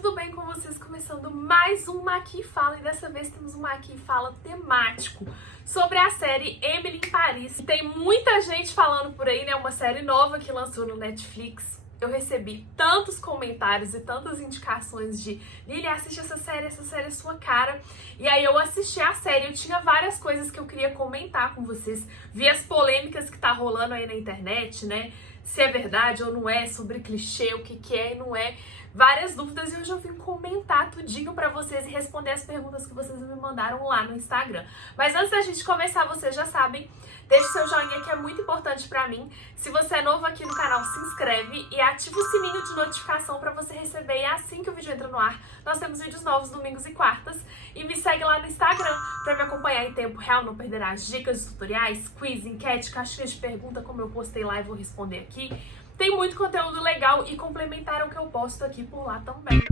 tudo bem com vocês? Começando mais um Maqui Fala, e dessa vez temos um Maqui Fala temático sobre a série Emily em Paris. Tem muita gente falando por aí, né? Uma série nova que lançou no Netflix. Eu recebi tantos comentários e tantas indicações de Lili, assiste essa série é sua cara. E aí eu assisti a série, eu tinha várias coisas que eu queria comentar com vocês. Vi as polêmicas que tá rolando aí na internet, né? Se é verdade ou não é, sobre clichê, o que é e não é. Várias dúvidas, e hoje eu vim comentar tudinho pra vocês e responder as perguntas que vocês me mandaram lá no Instagram. Mas antes da gente começar, vocês já sabem, deixe seu joinha que é muito importante pra mim. Se você é novo aqui no canal, se inscreve e ativa o sininho de notificação pra você receber. E assim que o vídeo entra no ar, nós temos vídeos novos domingos e quartas. E me segue lá no Instagram pra me acompanhar em tempo real, não perderá as dicas, tutoriais, quiz, enquete, caixinha de pergunta, como eu postei lá e vou responder aqui. Tem muito conteúdo legal e complementar o que eu posto aqui por lá também.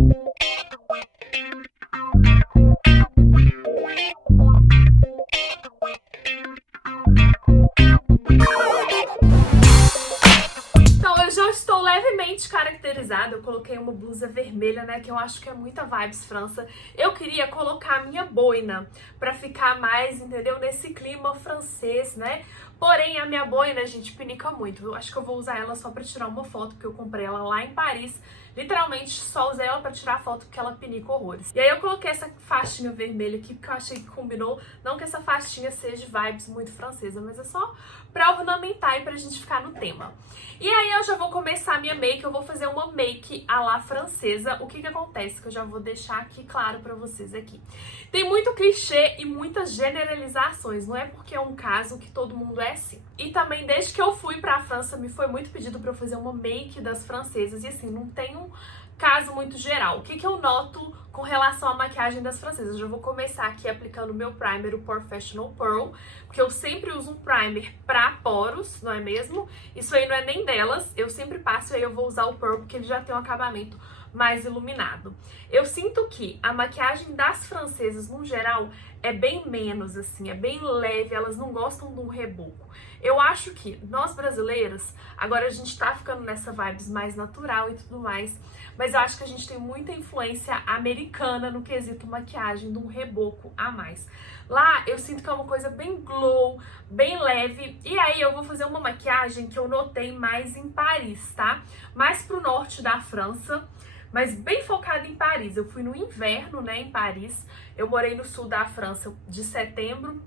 Então, eu já estou levemente caracterizada. Eu coloquei uma blusa vermelha, né, que eu acho que é muita vibes França. Eu queria colocar a minha boina pra ficar mais, entendeu, nesse clima francês, né? Porém, a minha boina, gente, pinica muito. Eu acho que eu vou usar ela só pra tirar uma foto, porque eu comprei ela lá em Paris. Literalmente, só usei ela pra tirar foto, porque ela pinica horrores. E aí eu coloquei essa faixinha vermelha aqui, porque eu achei que combinou. Não que essa faixinha seja vibes muito francesa, mas é só pra ornamentar e pra gente ficar no tema. E aí eu já vou começar a minha make, eu vou fazer uma make à la francesa. O que acontece? Que eu já vou deixar aqui claro pra vocês aqui. Tem muito clichê e muitas generalizações, não é porque é um caso que todo mundo é assim. E também, desde que eu fui pra França, me foi muito pedido pra eu fazer uma make das francesas, e assim, não tem um caso muito geral. O que eu noto com relação à maquiagem das francesas? Eu já vou começar aqui aplicando o meu primer, o Professional Pearl, porque eu sempre uso um primer pra poros, não é mesmo? Isso aí não é nem delas, eu sempre passo e aí eu vou usar o Pearl, porque ele já tem um acabamento mais iluminado. Eu sinto que a maquiagem das francesas, no geral, é bem menos, assim, é bem leve, elas não gostam de um reboco. Eu acho que nós brasileiras, agora a gente tá ficando nessa vibes mais natural e tudo mais, mas eu acho que a gente tem muita influência americana no quesito maquiagem, de um reboco a mais. Lá eu sinto que é uma coisa bem glow, bem leve, e aí eu vou fazer uma maquiagem que eu notei mais em Paris, tá? Mais pro norte da França, mas bem focada em Paris. Eu fui no inverno, né, em Paris. Eu morei no sul da França de setembro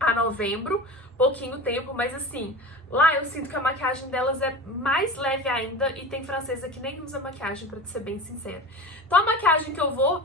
a novembro, pouquinho tempo, mas assim, lá eu sinto que a maquiagem delas é mais leve ainda, e tem francesa que nem usa maquiagem, pra te ser bem sincera. Então a maquiagem que eu vou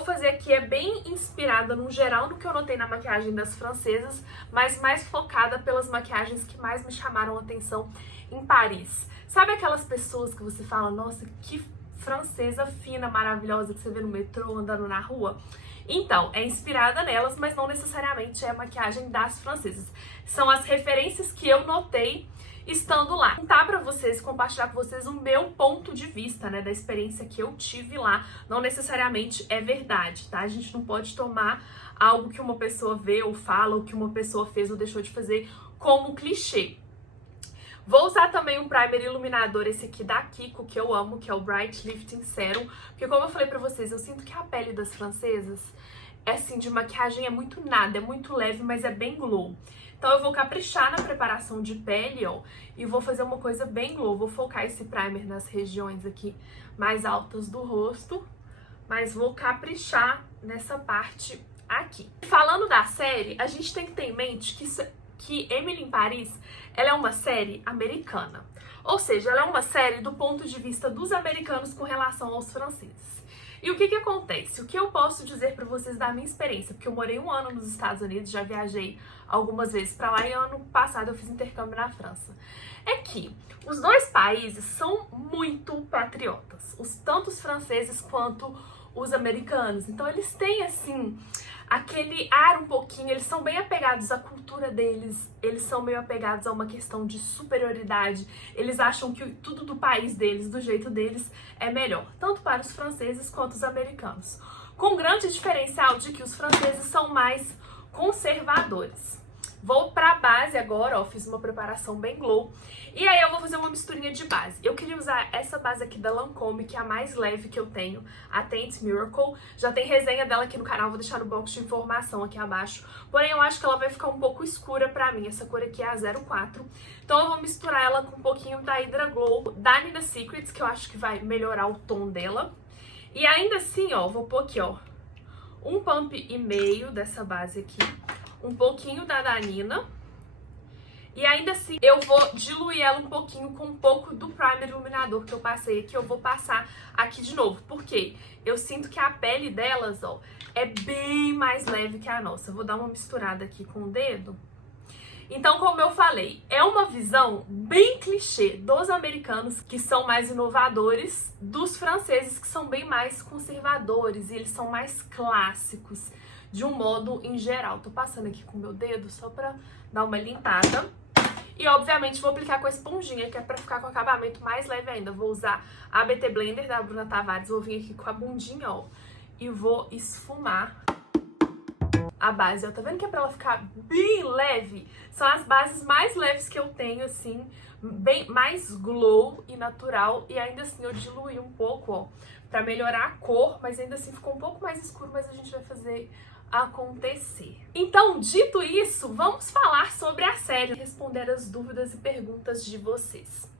fazer aqui é bem inspirada, no geral, no que eu notei na maquiagem das francesas, mas mais focada pelas maquiagens que mais me chamaram a atenção em Paris. Sabe aquelas pessoas que você fala, nossa, que francesa fina, maravilhosa, que você vê no metrô, andando na rua? Então, é inspirada nelas, mas não necessariamente é a maquiagem das francesas. São as referências que eu notei estando lá. Contar pra vocês, compartilhar com vocês o meu ponto de vista, né, da experiência que eu tive lá. Não necessariamente é verdade, tá? A gente não pode tomar algo que uma pessoa vê ou fala, ou que uma pessoa fez ou deixou de fazer, como clichê. Vou usar também um primer iluminador, esse aqui da Kiko, que eu amo, que é o Bright Lifting Serum, porque como eu falei pra vocês, eu sinto que a pele das francesas, é assim, de maquiagem é muito nada, é muito leve, mas é bem glow. Então eu vou caprichar na preparação de pele, ó, e vou fazer uma coisa bem glow. Vou focar esse primer nas regiões aqui mais altas do rosto, mas vou caprichar nessa parte aqui. Falando da série, a gente tem que ter em mente que Emily em Paris, ela é uma série americana. Ou seja, ela é uma série do ponto de vista dos americanos com relação aos franceses. E o que acontece? O que eu posso dizer pra vocês da minha experiência? Porque eu morei 1 ano nos Estados Unidos, já viajei algumas vezes pra lá, e ano passado eu fiz intercâmbio na França. É que os dois países são muito patriotas, tanto os franceses quanto os americanos. Então eles têm, assim, aquele ar um pouquinho, eles são bem apegados à cultura deles, eles são meio apegados a uma questão de superioridade, eles acham que tudo do país deles, do jeito deles, é melhor, tanto para os franceses quanto os americanos. Com grande diferencial de que os franceses são mais conservadores. Vou pra base agora, ó, fiz uma preparação bem glow. E aí eu vou fazer uma misturinha de base. Eu queria usar essa base aqui da Lancôme, que é a mais leve que eu tenho, a Tint Miracle. Já tem resenha dela aqui no canal, vou deixar no box de informação aqui abaixo. Porém, eu acho que ela vai ficar um pouco escura pra mim, essa cor aqui é a 04. Então eu vou misturar ela com um pouquinho da Hydra Glow da Nina Secrets, que eu acho que vai melhorar o tom dela. E ainda assim, ó, vou pôr aqui, ó, um pump e meio dessa base aqui, um pouquinho da Nina. E ainda assim, eu vou diluir ela um pouquinho com um pouco do primer iluminador que eu passei aqui. Eu vou passar aqui de novo, porque eu sinto que a pele delas, ó, é bem mais leve que a nossa. Eu vou dar uma misturada aqui com o dedo. Então, como eu falei, é uma visão bem clichê dos americanos, que são mais inovadores, dos franceses, que são bem mais conservadores, e eles são mais clássicos, de um modo em geral. Tô passando aqui com o meu dedo só pra dar uma limpada. E, obviamente, vou aplicar com a esponjinha, que é pra ficar com acabamento mais leve ainda. Vou usar a BT Blender da Bruna Tavares, vou vir aqui com a bundinha, ó, e vou esfumar a base, ó, tá vendo que é pra ela ficar bem leve? São as bases mais leves que eu tenho, assim, bem mais glow e natural. E ainda assim eu diluí um pouco, ó, pra melhorar a cor, mas ainda assim ficou um pouco mais escuro, mas a gente vai fazer acontecer. Então, dito isso, vamos falar sobre a série, responder as dúvidas e perguntas de vocês.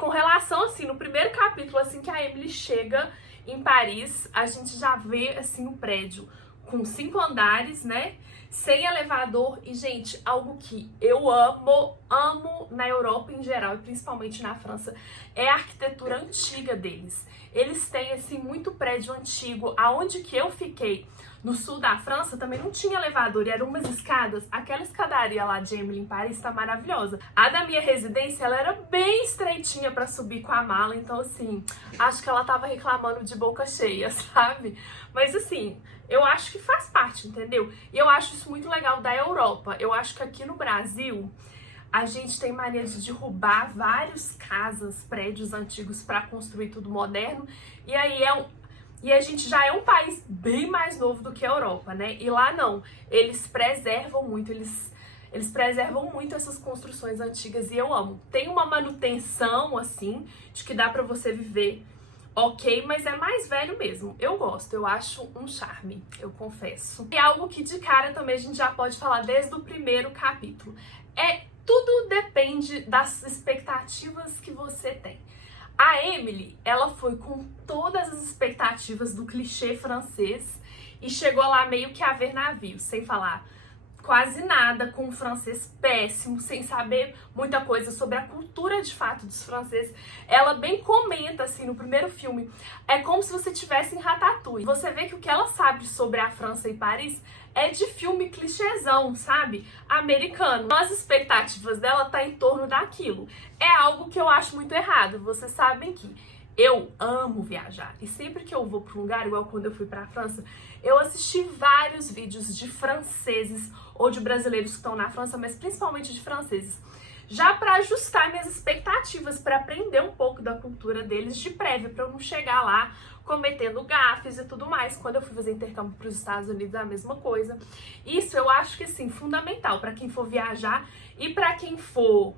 Com relação, assim, no primeiro capítulo, assim que a Emily chega em Paris, a gente já vê, assim, o prédio com 5 andares, né? Sem elevador. E, gente, algo que eu amo na Europa em geral, e principalmente na França, é a arquitetura antiga deles. Eles têm, assim, muito prédio antigo. Aonde que eu fiquei, no sul da França, também não tinha elevador, e eram umas escadas. Aquela escadaria lá de Emily em Paris tá maravilhosa. A da minha residência, ela era bem estreitinha pra subir com a mala, então, assim, acho que ela tava reclamando de boca cheia, sabe? Mas, assim, eu acho que faz parte, entendeu? E eu acho isso muito legal da Europa. Eu acho que aqui no Brasil a gente tem mania de derrubar várias casas, prédios antigos para construir tudo moderno. E aí a gente já é um país bem mais novo do que a Europa, né? E lá não, eles preservam muito, eles preservam muito essas construções antigas e eu amo. Tem uma manutenção, assim, de que dá para você viver ok, mas é mais velho mesmo. Eu gosto, eu acho um charme, eu confesso. E algo que de cara também a gente já pode falar desde o primeiro capítulo. Tudo depende das expectativas que você tem. A Emily, ela foi com todas as expectativas do clichê francês e chegou lá meio que a ver navios, sem falar quase nada, com um francês péssimo, sem saber muita coisa sobre a cultura de fato dos franceses. Ela bem comenta, assim, no primeiro filme, é como se você estivesse em Ratatouille. Você vê que o que ela sabe sobre a França e Paris é de filme clichêzão, sabe? Americano. As expectativas dela tá em torno daquilo. É algo que eu acho muito errado. Vocês sabem que eu amo viajar. E sempre que eu vou para um lugar, igual quando eu fui para a França, eu assisti vários vídeos de franceses ou de brasileiros que estão na França, mas principalmente de franceses, já para ajustar minhas expectativas, para aprender um pouco da cultura deles de prévia, para eu não chegar lá cometendo gafes e tudo mais. Quando eu fui fazer intercâmbio para os Estados Unidos, é a mesma coisa. Isso eu acho que, assim, fundamental para quem for viajar e para quem for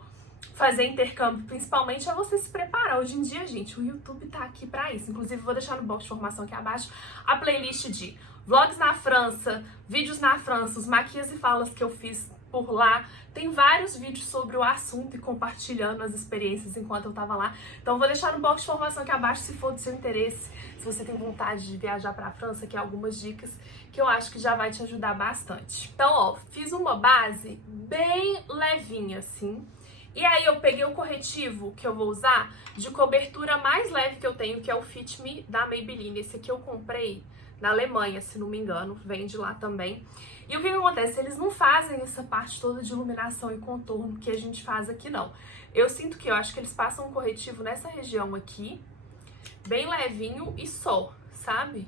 fazer intercâmbio, principalmente, é você se preparar. Hoje em dia, gente, o YouTube tá aqui pra isso. Inclusive, vou deixar no box de informação aqui abaixo a playlist de vlogs na França, vídeos na França, os maquias e falas que eu fiz por lá. Tem vários vídeos sobre o assunto e compartilhando as experiências enquanto eu tava lá. Então, vou deixar no box de informação aqui abaixo se for do seu interesse. Se você tem vontade de viajar pra França, aqui algumas dicas que eu acho que já vai te ajudar bastante. Então, ó, fiz uma base bem levinha, assim. E aí eu peguei o corretivo que eu vou usar de cobertura mais leve que eu tenho, que é o Fit Me da Maybelline. Esse aqui eu comprei na Alemanha, se não me engano, vende lá também. E o que acontece? Eles não fazem essa parte toda de iluminação e contorno que a gente faz aqui, não. Eu sinto que eu acho que eles passam um corretivo nessa região aqui, bem levinho e só, sabe?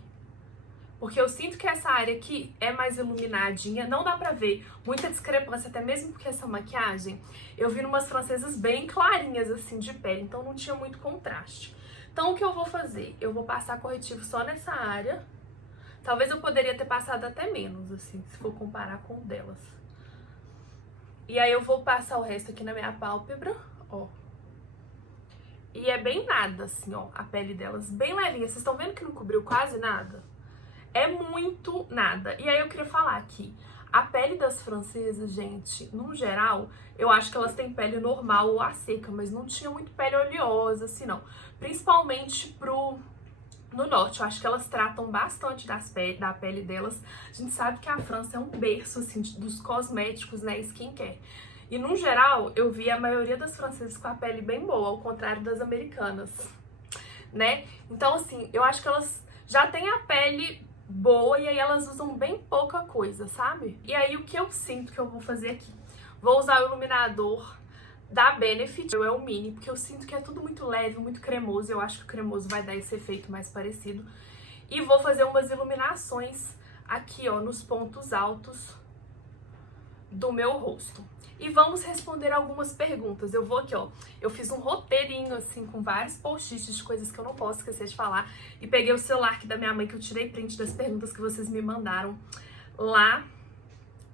Porque eu sinto que essa área aqui é mais iluminadinha, não dá pra ver muita discrepância, até mesmo porque essa maquiagem eu vi numas francesas bem clarinhas, assim, de pele, então não tinha muito contraste. Então o que eu vou fazer? Eu vou passar corretivo só nessa área. Talvez eu poderia ter passado até menos, assim, se for comparar com o delas. E aí eu vou passar o resto aqui na minha pálpebra, ó. E é bem nada, assim, ó, a pele delas, bem levinha. Vocês estão vendo que não cobriu quase nada? É muito nada. E aí eu queria falar aqui, a pele das francesas, gente, no geral, eu acho que elas têm pele normal ou a seca, mas não tinha muito pele oleosa, assim, não. Principalmente no norte, eu acho que elas tratam bastante da pele delas. A gente sabe que a França é um berço, assim, dos cosméticos, né, skincare. E, no geral, eu vi a maioria das francesas com a pele bem boa, ao contrário das americanas, né? Então, assim, eu acho que elas já têm a pele boa e aí elas usam bem pouca coisa, sabe? E aí, o que eu sinto que eu vou fazer aqui? Vou usar o iluminador da Benefit, é o Mini, porque eu sinto que é tudo muito leve, muito cremoso. Eu acho que o cremoso vai dar esse efeito mais parecido. E vou fazer umas iluminações aqui, ó, nos pontos altos do meu rosto. E vamos responder algumas perguntas. Eu vou aqui, ó, eu fiz um roteirinho, assim, com vários post-its de coisas que eu não posso esquecer de falar. E peguei o celular aqui da minha mãe, que eu tirei print das perguntas que vocês me mandaram lá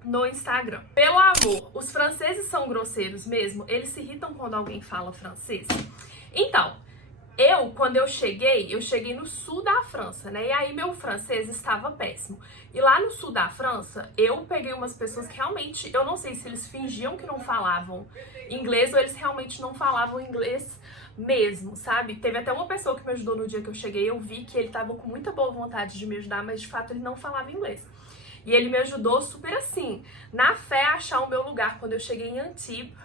no Instagram. Pelo amor, os franceses são grosseiros mesmo? Eles se irritam quando alguém fala francês? Então, quando eu cheguei no sul da França, né? E aí meu francês estava péssimo. E lá no sul da França, eu peguei umas pessoas que realmente, eu não sei se eles fingiam que não falavam inglês ou eles realmente não falavam inglês mesmo, sabe? Teve até uma pessoa que me ajudou no dia que eu cheguei, eu vi que ele estava com muita boa vontade de me ajudar, mas de fato ele não falava inglês. E ele me ajudou super assim, na fé, a achar o meu lugar. Quando eu cheguei em Antibes,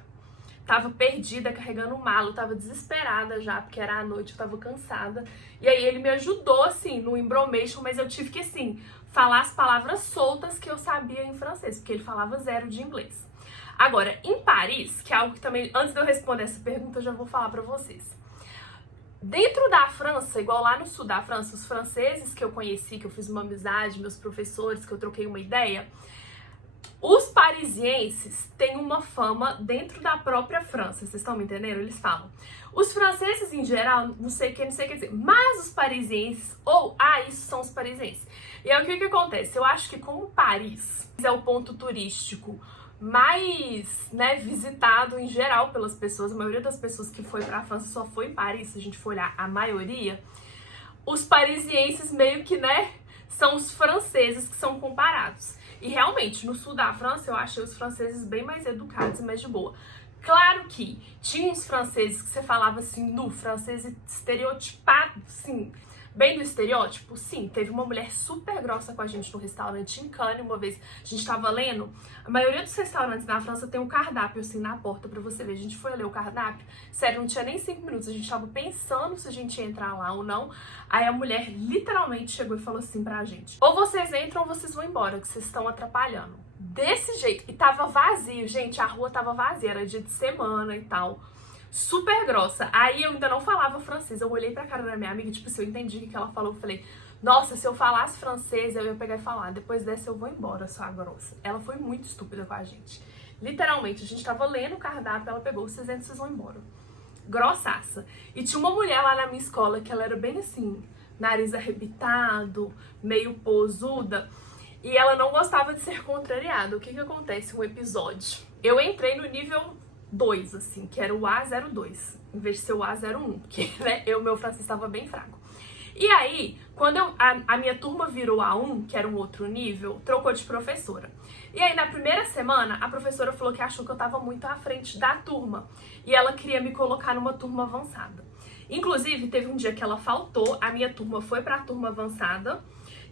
tava perdida, carregando mala, eu tava desesperada já, porque era à noite, eu tava cansada. E aí ele me ajudou, assim, no embromation, mas eu tive que, assim, falar as palavras soltas que eu sabia em francês, porque ele falava zero de inglês. Agora, em Paris, que é algo que também, antes de eu responder essa pergunta, eu já vou falar pra vocês. Dentro da França, igual lá no sul da França, os franceses que eu conheci, que eu fiz uma amizade, meus professores, que eu troquei uma ideia, os parisienses têm uma fama dentro da própria França, vocês estão me entendendo? Eles falam, os franceses em geral, não sei o que dizer, mas os parisienses, isso são os parisienses. E aí o que acontece? Eu acho que como Paris é o ponto turístico mais, né, visitado em geral pelas pessoas, a maioria das pessoas que foi pra França só foi em Paris, se a gente for olhar a maioria, os parisienses meio que, né, são os franceses que são comparados. E realmente, no sul da França, eu achei os franceses bem mais educados e mais de boa. Claro que tinha uns franceses que você falava assim, no francês estereotipado, sim, bem do estereótipo, sim. Teve uma mulher super grossa com a gente no restaurante em Cannes, uma vez a gente tava lendo. A maioria dos restaurantes na França tem um cardápio assim na porta pra você ver. A gente foi ler o cardápio, sério, não tinha nem 5 minutos. A gente tava pensando se a gente ia entrar lá ou não. Aí a mulher literalmente chegou e falou assim pra gente: ou vocês entram ou vocês vão embora, que vocês estão atrapalhando. Desse jeito. E tava vazio, gente, a rua tava vazia, era dia de semana e tal. Super grossa. Aí eu ainda não falava francês. Eu olhei pra cara da minha amiga, tipo, se eu entendi o que ela falou, eu falei, nossa, se eu falasse francês, eu ia pegar e falar, depois dessa eu vou embora, sua grossa. Ela foi muito estúpida com a gente. Literalmente, a gente tava lendo o cardápio, ela pegou, vocês entram, vocês vão embora. Grossaça. E tinha uma mulher lá na minha escola que ela era bem assim, nariz arrebitado, meio posuda, e ela não gostava de ser contrariada. O que acontece? Um episódio. Eu entrei no nível 2, assim, que era o A02, em vez de ser o A01, porque, né, meu francês estava bem fraco. E aí, quando a minha turma virou A1, que era um outro nível, trocou de professora. E aí, na primeira semana, a professora falou que achou que eu tava muito à frente da turma, e ela queria me colocar numa turma avançada. Inclusive, teve um dia que ela faltou, a minha turma foi pra turma avançada,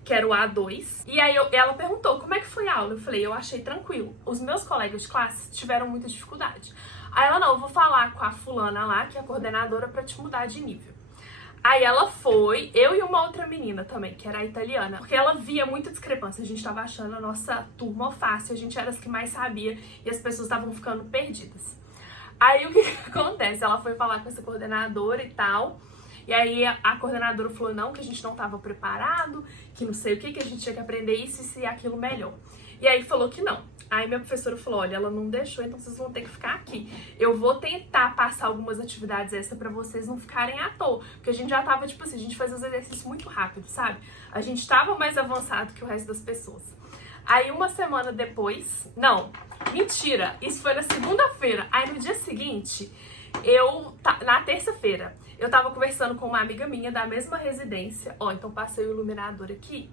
que era o A2, e aí ela perguntou, como é que foi a aula? Eu falei, eu achei tranquilo. Os meus colegas de classe tiveram muita dificuldade. Aí ela, não, eu vou falar com a fulana lá, que é a coordenadora, pra te mudar de nível. Aí ela foi, eu e uma outra menina também, que era a italiana, porque ela via muita discrepância, a gente tava achando a nossa turma fácil, a gente era as que mais sabia, e as pessoas estavam ficando perdidas. Aí o que acontece? Ela foi falar com essa coordenadora e tal, e aí a coordenadora falou, não, que a gente não estava preparado, que não sei o que a gente tinha que aprender isso e aquilo melhor. E aí falou que não. Aí minha professora falou, olha, ela não deixou, então vocês vão ter que ficar aqui. Eu vou tentar passar algumas atividades extra pra vocês não ficarem à toa. Porque a gente já tava, tipo assim, a gente fazia os exercícios muito rápido, sabe? A gente tava mais avançado que o resto das pessoas. Aí uma semana depois, não, mentira, isso foi na segunda-feira. Aí no dia seguinte, na terça-feira, eu tava conversando com uma amiga minha da mesma residência. Ó, então passei o iluminador aqui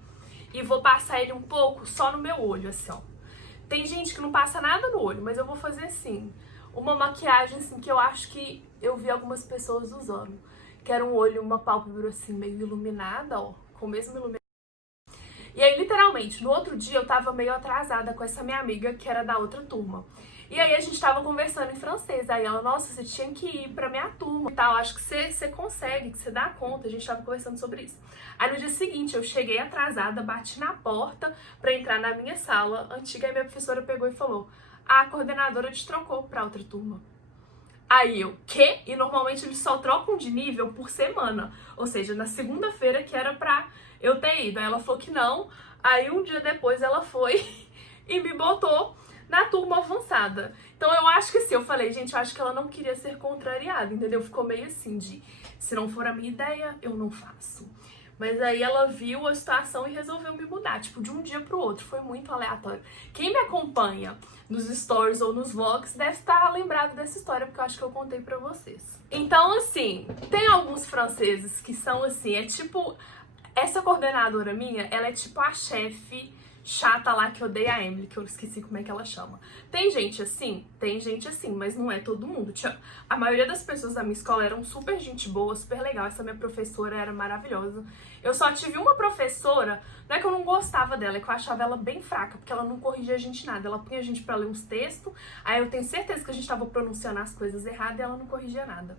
e vou passar ele um pouco só no meu olho, assim, ó. Tem gente que não passa nada no olho, mas eu vou fazer assim, uma maquiagem assim que eu acho que eu vi algumas pessoas usando. Que era um olho, uma pálpebra assim meio iluminada, ó, com o mesmo iluminador. E aí, literalmente, no outro dia eu tava meio atrasada com essa minha amiga, que era da outra turma. E aí a gente tava conversando em francês. Aí ela, nossa, você tinha que ir pra minha turma e tal. Acho que você consegue, que você dá conta. A gente tava conversando sobre isso. Aí no dia seguinte eu cheguei atrasada, bati na porta pra entrar na minha sala antiga. E minha professora pegou e falou: a coordenadora te trocou pra outra turma. Aí eu, quê? E normalmente eles só trocam de nível por semana. Ou seja, na segunda-feira que era pra eu ter ido. Aí ela falou que não. Aí um dia depois ela foi e me botou na turma avançada. Então eu acho que assim, eu falei, gente, eu acho que ela não queria ser contrariada, entendeu? Ficou meio assim de, se não for a minha ideia, eu não faço. Mas aí ela viu a situação e resolveu me mudar, tipo, de um dia pro outro. Foi muito aleatório. Quem me acompanha nos stories ou nos vlogs deve estar lembrado dessa história, porque eu acho que eu contei pra vocês. Então, assim, tem alguns franceses que são assim, é tipo... Essa coordenadora minha, ela é tipo a chefe chata lá que odeia a Emily, que eu esqueci como é que ela chama. Tem gente assim, mas não é todo mundo. A maioria das pessoas da minha escola eram super gente boa, super legal. Essa minha professora era maravilhosa. Eu só tive uma professora, não é que eu não gostava dela, é que eu achava ela bem fraca, porque ela não corrigia a gente nada. Ela punha a gente pra ler uns textos, aí eu tenho certeza que a gente tava pronunciando as coisas erradas e ela não corrigia nada.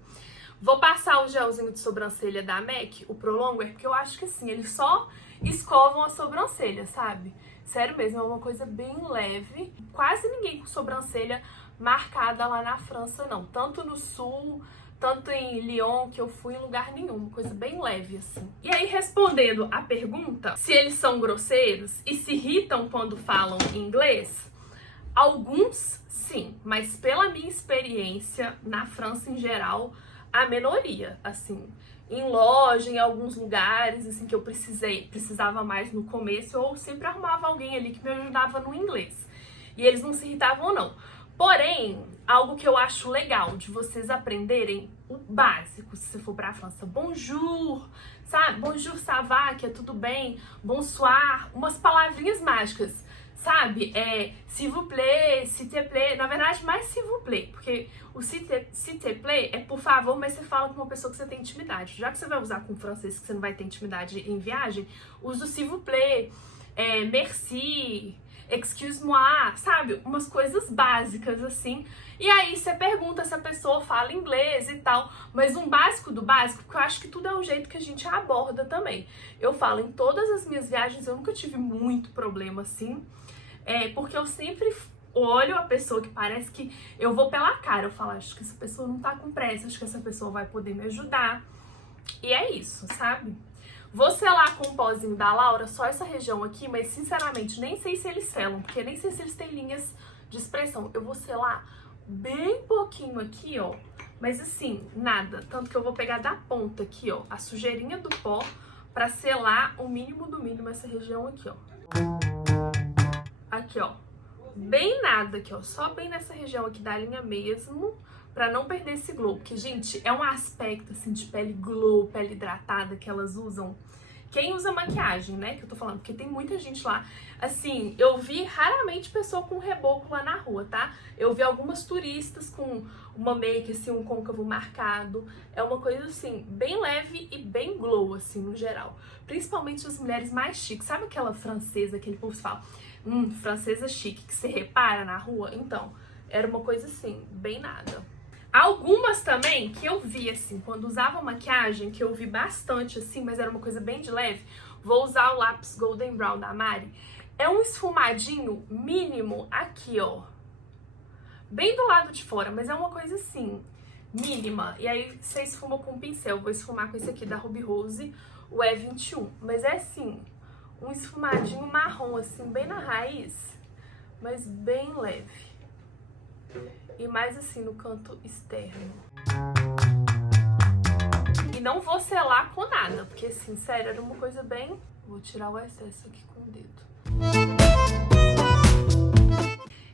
Vou passar o gelzinho de sobrancelha da MAC, o Pro Longwear, porque eu acho que assim, eles só escovam a sobrancelha, sabe? Sério mesmo, é uma coisa bem leve. Quase ninguém com sobrancelha marcada lá na França, não. Tanto no sul, tanto em Lyon, que eu fui, em lugar nenhum. Uma coisa bem leve, assim. E aí, respondendo a pergunta, se eles são grosseiros e se irritam quando falam inglês, alguns sim, mas pela minha experiência na França em geral, a minoria, assim. Em loja, em alguns lugares, assim, que eu precisava mais no começo, eu sempre arrumava alguém ali que me ajudava no inglês. E eles não se irritavam, não. Porém, algo que eu acho legal de vocês aprenderem, o básico, se você for pra França, bonjour, sabe? Bonjour, ça va, que é tudo bem, bonsoir, umas palavrinhas mágicas, sabe? S'il vous plaît, s'il te plaît, na verdade mais s'il vous plaît, porque o s'il te plaît é por favor, mas você fala com uma pessoa que você tem intimidade. Já que você vai usar com francês que você não vai ter intimidade em viagem, usa o s'il vous plaît, merci, excuse-moi, sabe? Umas coisas básicas assim. E aí você pergunta se a pessoa fala inglês e tal, mas um básico do básico, porque eu acho que tudo é o jeito que a gente aborda também. Eu falo, em todas as minhas viagens eu nunca tive muito problema assim, porque eu sempre olho a pessoa que parece que eu vou pela cara, eu falo, acho que essa pessoa não tá com pressa, acho que essa pessoa vai poder me ajudar. E é isso, sabe? Vou selar com o pozinho da Laura só essa região aqui, mas sinceramente nem sei se eles selam, porque nem sei se eles têm linhas de expressão. Eu vou selar bem pouquinho aqui, ó, mas assim, nada. Tanto que eu vou pegar da ponta aqui, ó, a sujeirinha do pó pra selar o mínimo do mínimo essa região aqui, ó. Aqui, ó. Bem nada aqui, ó. Só bem nessa região aqui da linha mesmo, pra não perder esse glow. Porque, gente, é um aspecto, assim, de pele glow, pele hidratada que elas usam. Quem usa maquiagem, né, que eu tô falando, porque tem muita gente lá. Assim, eu vi raramente pessoa com reboco lá na rua, tá? Eu vi algumas turistas com uma make, assim, um côncavo marcado. É uma coisa, assim, bem leve e bem glow, assim, no geral. Principalmente as mulheres mais chiques. Sabe aquela francesa, aquele povo que fala, francesa chique, que você repara na rua? Então, era uma coisa, assim, bem nada. Algumas também que eu vi, assim, quando usava maquiagem, que eu vi bastante, assim, mas era uma coisa bem de leve, vou usar o lápis Golden Brown da Mari. É um esfumadinho mínimo aqui, ó. Bem do lado de fora, mas é uma coisa, assim, mínima. E aí você esfuma com um pincel. Vou esfumar com esse aqui da Ruby Rose, o E21. Mas é, assim, um esfumadinho marrom, assim, bem na raiz, mas bem leve. E mais assim no canto externo. E não vou selar com nada, porque assim, sério, era uma coisa bem... Vou tirar o excesso aqui com o dedo.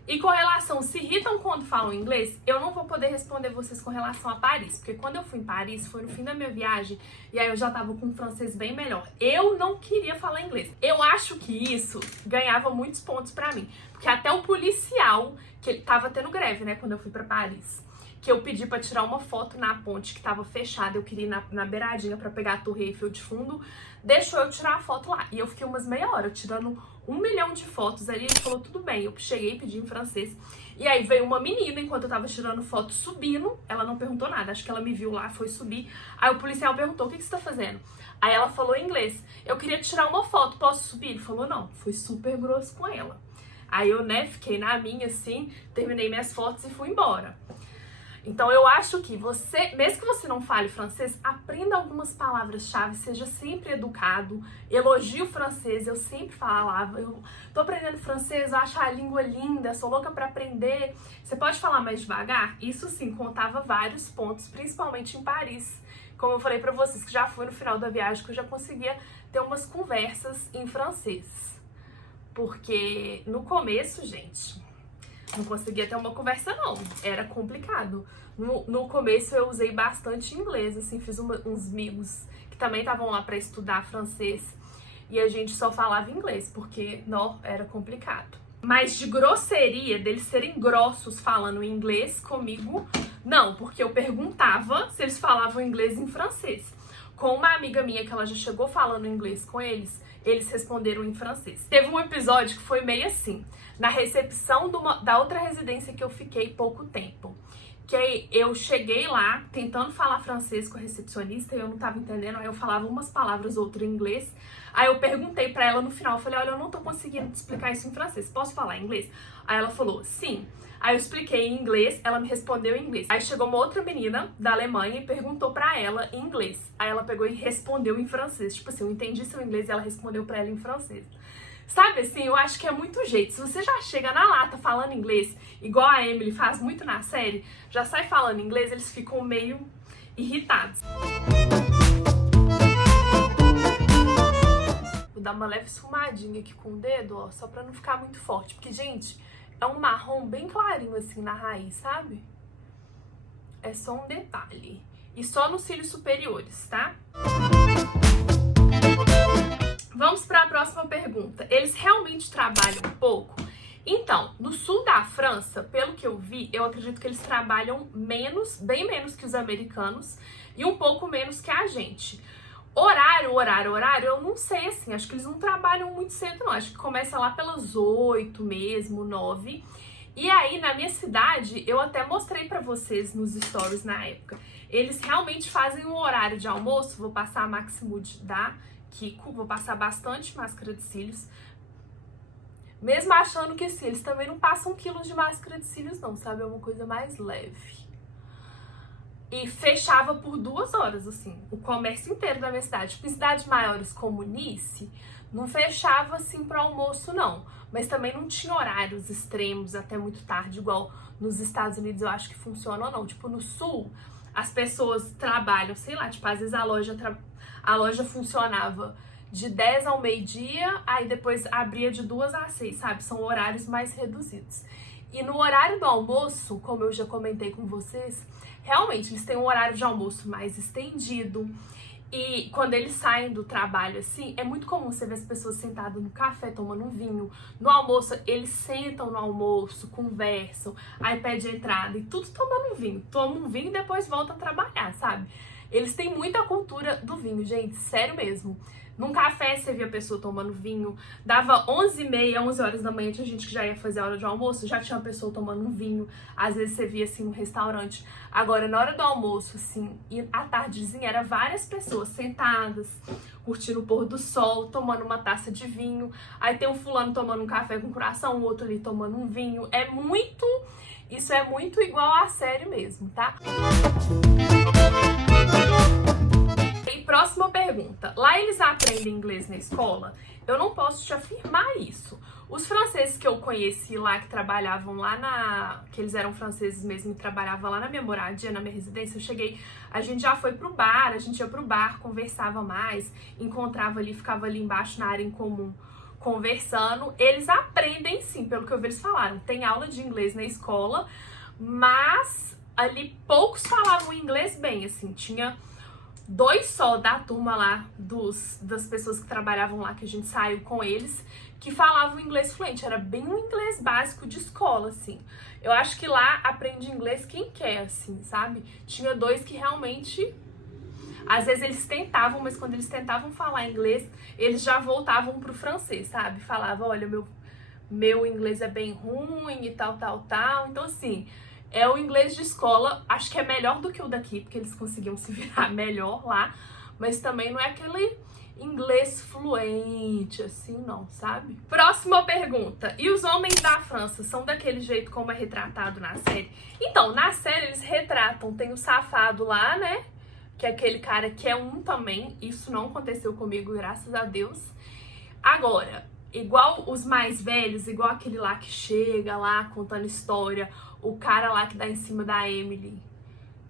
E com relação, se irritam quando falam inglês, eu não vou poder responder vocês com relação a Paris, porque quando eu fui em Paris, foi no fim da minha viagem, e aí eu já tava com um francês bem melhor. Eu não queria falar inglês. Eu acho que isso ganhava muitos pontos pra mim, porque até o policial, que ele tava tendo greve, né, quando eu fui pra Paris, que eu pedi pra tirar uma foto na ponte que tava fechada, eu queria ir na beiradinha pra pegar a Torre Eiffel de fundo, deixou eu tirar a foto lá. E eu fiquei umas meia hora tirando 1 milhão de fotos ali, ele falou, tudo bem. Eu cheguei e pedi em francês. E aí veio uma menina, enquanto eu tava tirando foto, subindo, ela não perguntou nada, acho que ela me viu lá, foi subir. Aí o policial perguntou, o que você tá fazendo? Aí ela falou em inglês, eu queria tirar uma foto, posso subir? Ele falou, não, foi super grosso com ela. Aí eu, né, fiquei na minha, assim, terminei minhas fotos e fui embora. Então eu acho que você, mesmo que você não fale francês, aprenda algumas palavras-chave, seja sempre educado, elogie o francês. Eu sempre falava, eu tô aprendendo francês, eu acho a língua linda, sou louca pra aprender. Você pode falar mais devagar? Isso sim, contava vários pontos, principalmente em Paris. Como eu falei pra vocês, que já foi no final da viagem que eu já conseguia ter umas conversas em francês. Porque no começo, gente, não conseguia ter uma conversa, não. Era complicado. No começo eu usei bastante inglês, assim, fiz uns amigos que também estavam lá pra estudar francês e a gente só falava inglês, porque, não, era complicado. Mas de grosseria, deles serem grossos falando inglês comigo, não, porque eu perguntava se eles falavam inglês em francês. Com uma amiga minha que ela já chegou falando inglês com eles responderam em francês. Teve um episódio que foi meio assim, na recepção da outra residência que eu fiquei pouco tempo. Que eu cheguei lá tentando falar francês com a recepcionista e eu não tava entendendo, aí eu falava umas palavras, outras em inglês. Aí eu perguntei pra ela no final, eu falei, olha, eu não tô conseguindo te explicar isso em francês, posso falar em inglês? Aí ela falou, sim. Aí eu expliquei em inglês, ela me respondeu em inglês. Aí chegou uma outra menina da Alemanha e perguntou pra ela em inglês. Aí ela pegou e respondeu em francês. Tipo assim, eu entendi seu inglês e ela respondeu pra ela em francês. Sabe assim, eu acho que é muito jeito. Se você já chega na lata falando inglês, igual a Emily faz muito na série, já sai falando inglês, eles ficam meio irritados. Vou dar uma leve esfumadinha aqui com o dedo, ó, só pra não ficar muito forte. Porque, gente, é um marrom bem clarinho assim na raiz, sabe? É só um detalhe. E só nos cílios superiores, tá? Vamos para a próxima pergunta. Eles realmente trabalham pouco? Então, no sul da França, pelo que eu vi, eu acredito que eles trabalham menos, bem menos que os americanos e um pouco menos que a gente. Horário, eu não sei assim, acho que eles não trabalham muito cedo não, acho que começa lá pelas 8 mesmo, 9. E aí, na minha cidade, eu até mostrei pra vocês nos stories na época, eles realmente fazem um horário de almoço, vou passar a Maximood da Kiko, vou passar bastante máscara de cílios, mesmo achando que sim, eles também não passam 1 quilo de máscara de cílios não, sabe, é uma coisa mais leve. E fechava por 2 horas, assim, o comércio inteiro da minha cidade. Tipo, em cidades maiores como Nice, não fechava, assim, para almoço, não. Mas também não tinha horários extremos até muito tarde, igual nos Estados Unidos eu acho que funciona ou não. Tipo, no Sul, as pessoas trabalham, sei lá, tipo, às vezes a loja funcionava de 10 ao meio-dia, aí depois abria de 2 às 6, sabe? São horários mais reduzidos. E no horário do almoço, como eu já comentei com vocês, realmente eles têm um horário de almoço mais estendido. E quando eles saem do trabalho, assim, é muito comum você ver as pessoas sentadas no café tomando um vinho. No almoço, eles sentam no almoço, conversam, aí pede entrada e tudo tomando um vinho. Toma um vinho e depois volta a trabalhar, sabe? Eles têm muita cultura do vinho, gente, sério mesmo. Num café você via a pessoa tomando vinho, dava 11h30, 11 horas da manhã, tinha gente que já ia fazer a hora de almoço, já tinha uma pessoa tomando um vinho, às vezes você via assim no restaurante. Agora, na hora do almoço, assim, e à tardezinha, era várias pessoas sentadas, curtindo o pôr do sol, tomando uma taça de vinho, aí tem um fulano tomando um café com coração, o outro ali tomando um vinho, isso é muito igual à série mesmo, tá? Próxima pergunta. Lá eles aprendem inglês na escola? Eu não posso te afirmar isso. Os franceses que eu conheci lá, que trabalhavam lá que eles eram franceses mesmo e trabalhavam lá na minha moradia, na minha residência, eu cheguei, a gente já foi pro bar, a gente ia pro bar, conversava mais, encontrava ali, ficava ali embaixo na área em comum conversando, eles aprendem sim, pelo que eu vi eles falaram. Tem aula de inglês na escola, mas ali poucos falavam inglês bem, assim, tinha 2 só da turma lá, das pessoas que trabalhavam lá, que a gente saiu com eles, que falavam inglês fluente. Era bem um inglês básico de escola, assim. Eu acho que lá aprende inglês quem quer, assim, sabe? Tinha 2 que realmente... Às vezes eles tentavam, mas quando eles tentavam falar inglês, eles já voltavam pro francês, sabe? Falavam, olha, meu inglês é bem ruim e tal, tal, tal. Então, assim, é o inglês de escola, acho que é melhor do que o daqui, porque eles conseguiam se virar melhor lá, mas também não é aquele inglês fluente, assim, não, sabe? Próxima pergunta. E os homens da França são daquele jeito como é retratado na série? Então, na série eles retratam, tem o safado lá, né? Que é aquele cara que é um também. Isso não aconteceu comigo, graças a Deus. Agora, igual os mais velhos, igual aquele lá que chega lá contando história, o cara lá que dá em cima da Emily,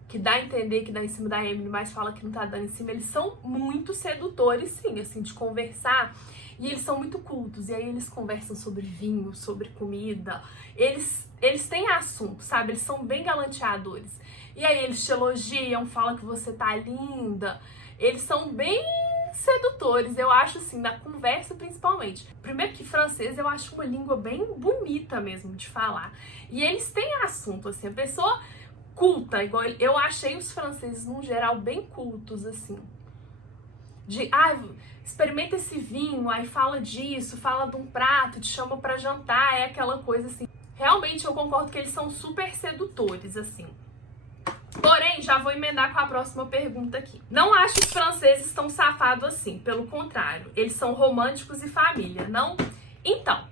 que dá a entender que dá em cima da Emily, mas fala que não tá dando em cima, eles são muito sedutores, sim, assim, de conversar. E eles são muito cultos, e aí eles conversam sobre vinho, sobre comida. Eles têm assunto, sabe? Eles são bem galanteadores. E aí eles te elogiam, falam que você tá linda. Eles são bem sedutores, eu acho, assim, na conversa principalmente. Primeiro que francês eu acho uma língua bem bonita mesmo de falar. E eles têm assunto, assim, a pessoa culta, igual eu achei os franceses, no geral, bem cultos, assim. De, experimenta esse vinho, aí fala disso, fala de um prato, te chama pra jantar, é aquela coisa assim. Realmente eu concordo que eles são super sedutores, assim. Porém, já vou emendar com a próxima pergunta aqui. Não acho os franceses tão safados assim, pelo contrário. Eles são românticos e família, não? Então,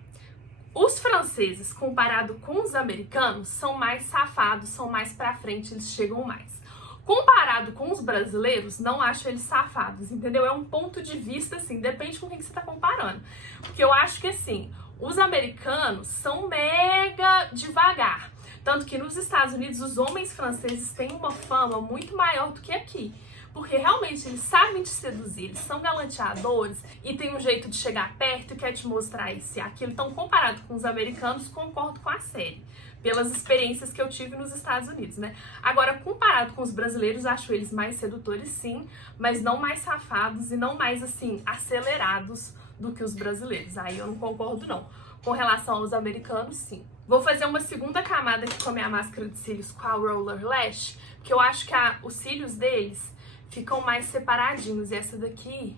os franceses, comparado com os americanos, são mais safados, são mais pra frente, eles chegam mais. Comparado com os brasileiros, não acho eles safados, entendeu? É um ponto de vista, assim, depende com quem que você tá comparando. Porque eu acho que, assim, os americanos são mega devagar. Tanto que nos Estados Unidos, os homens franceses têm uma fama muito maior do que aqui. Porque realmente eles sabem te seduzir, eles são galanteadores e tem um jeito de chegar perto e quer te mostrar isso e aquilo. Então, comparado com os americanos, concordo com a série. Pelas experiências que eu tive nos Estados Unidos, né? Agora, comparado com os brasileiros, acho eles mais sedutores, sim, mas não mais safados e não mais, assim, acelerados do que os brasileiros. Aí eu não concordo, não. Com relação aos americanos, sim. Vou fazer uma segunda camada aqui com a minha máscara de cílios com a Roller Lash, porque eu acho que os cílios deles ficam mais separadinhos. E essa daqui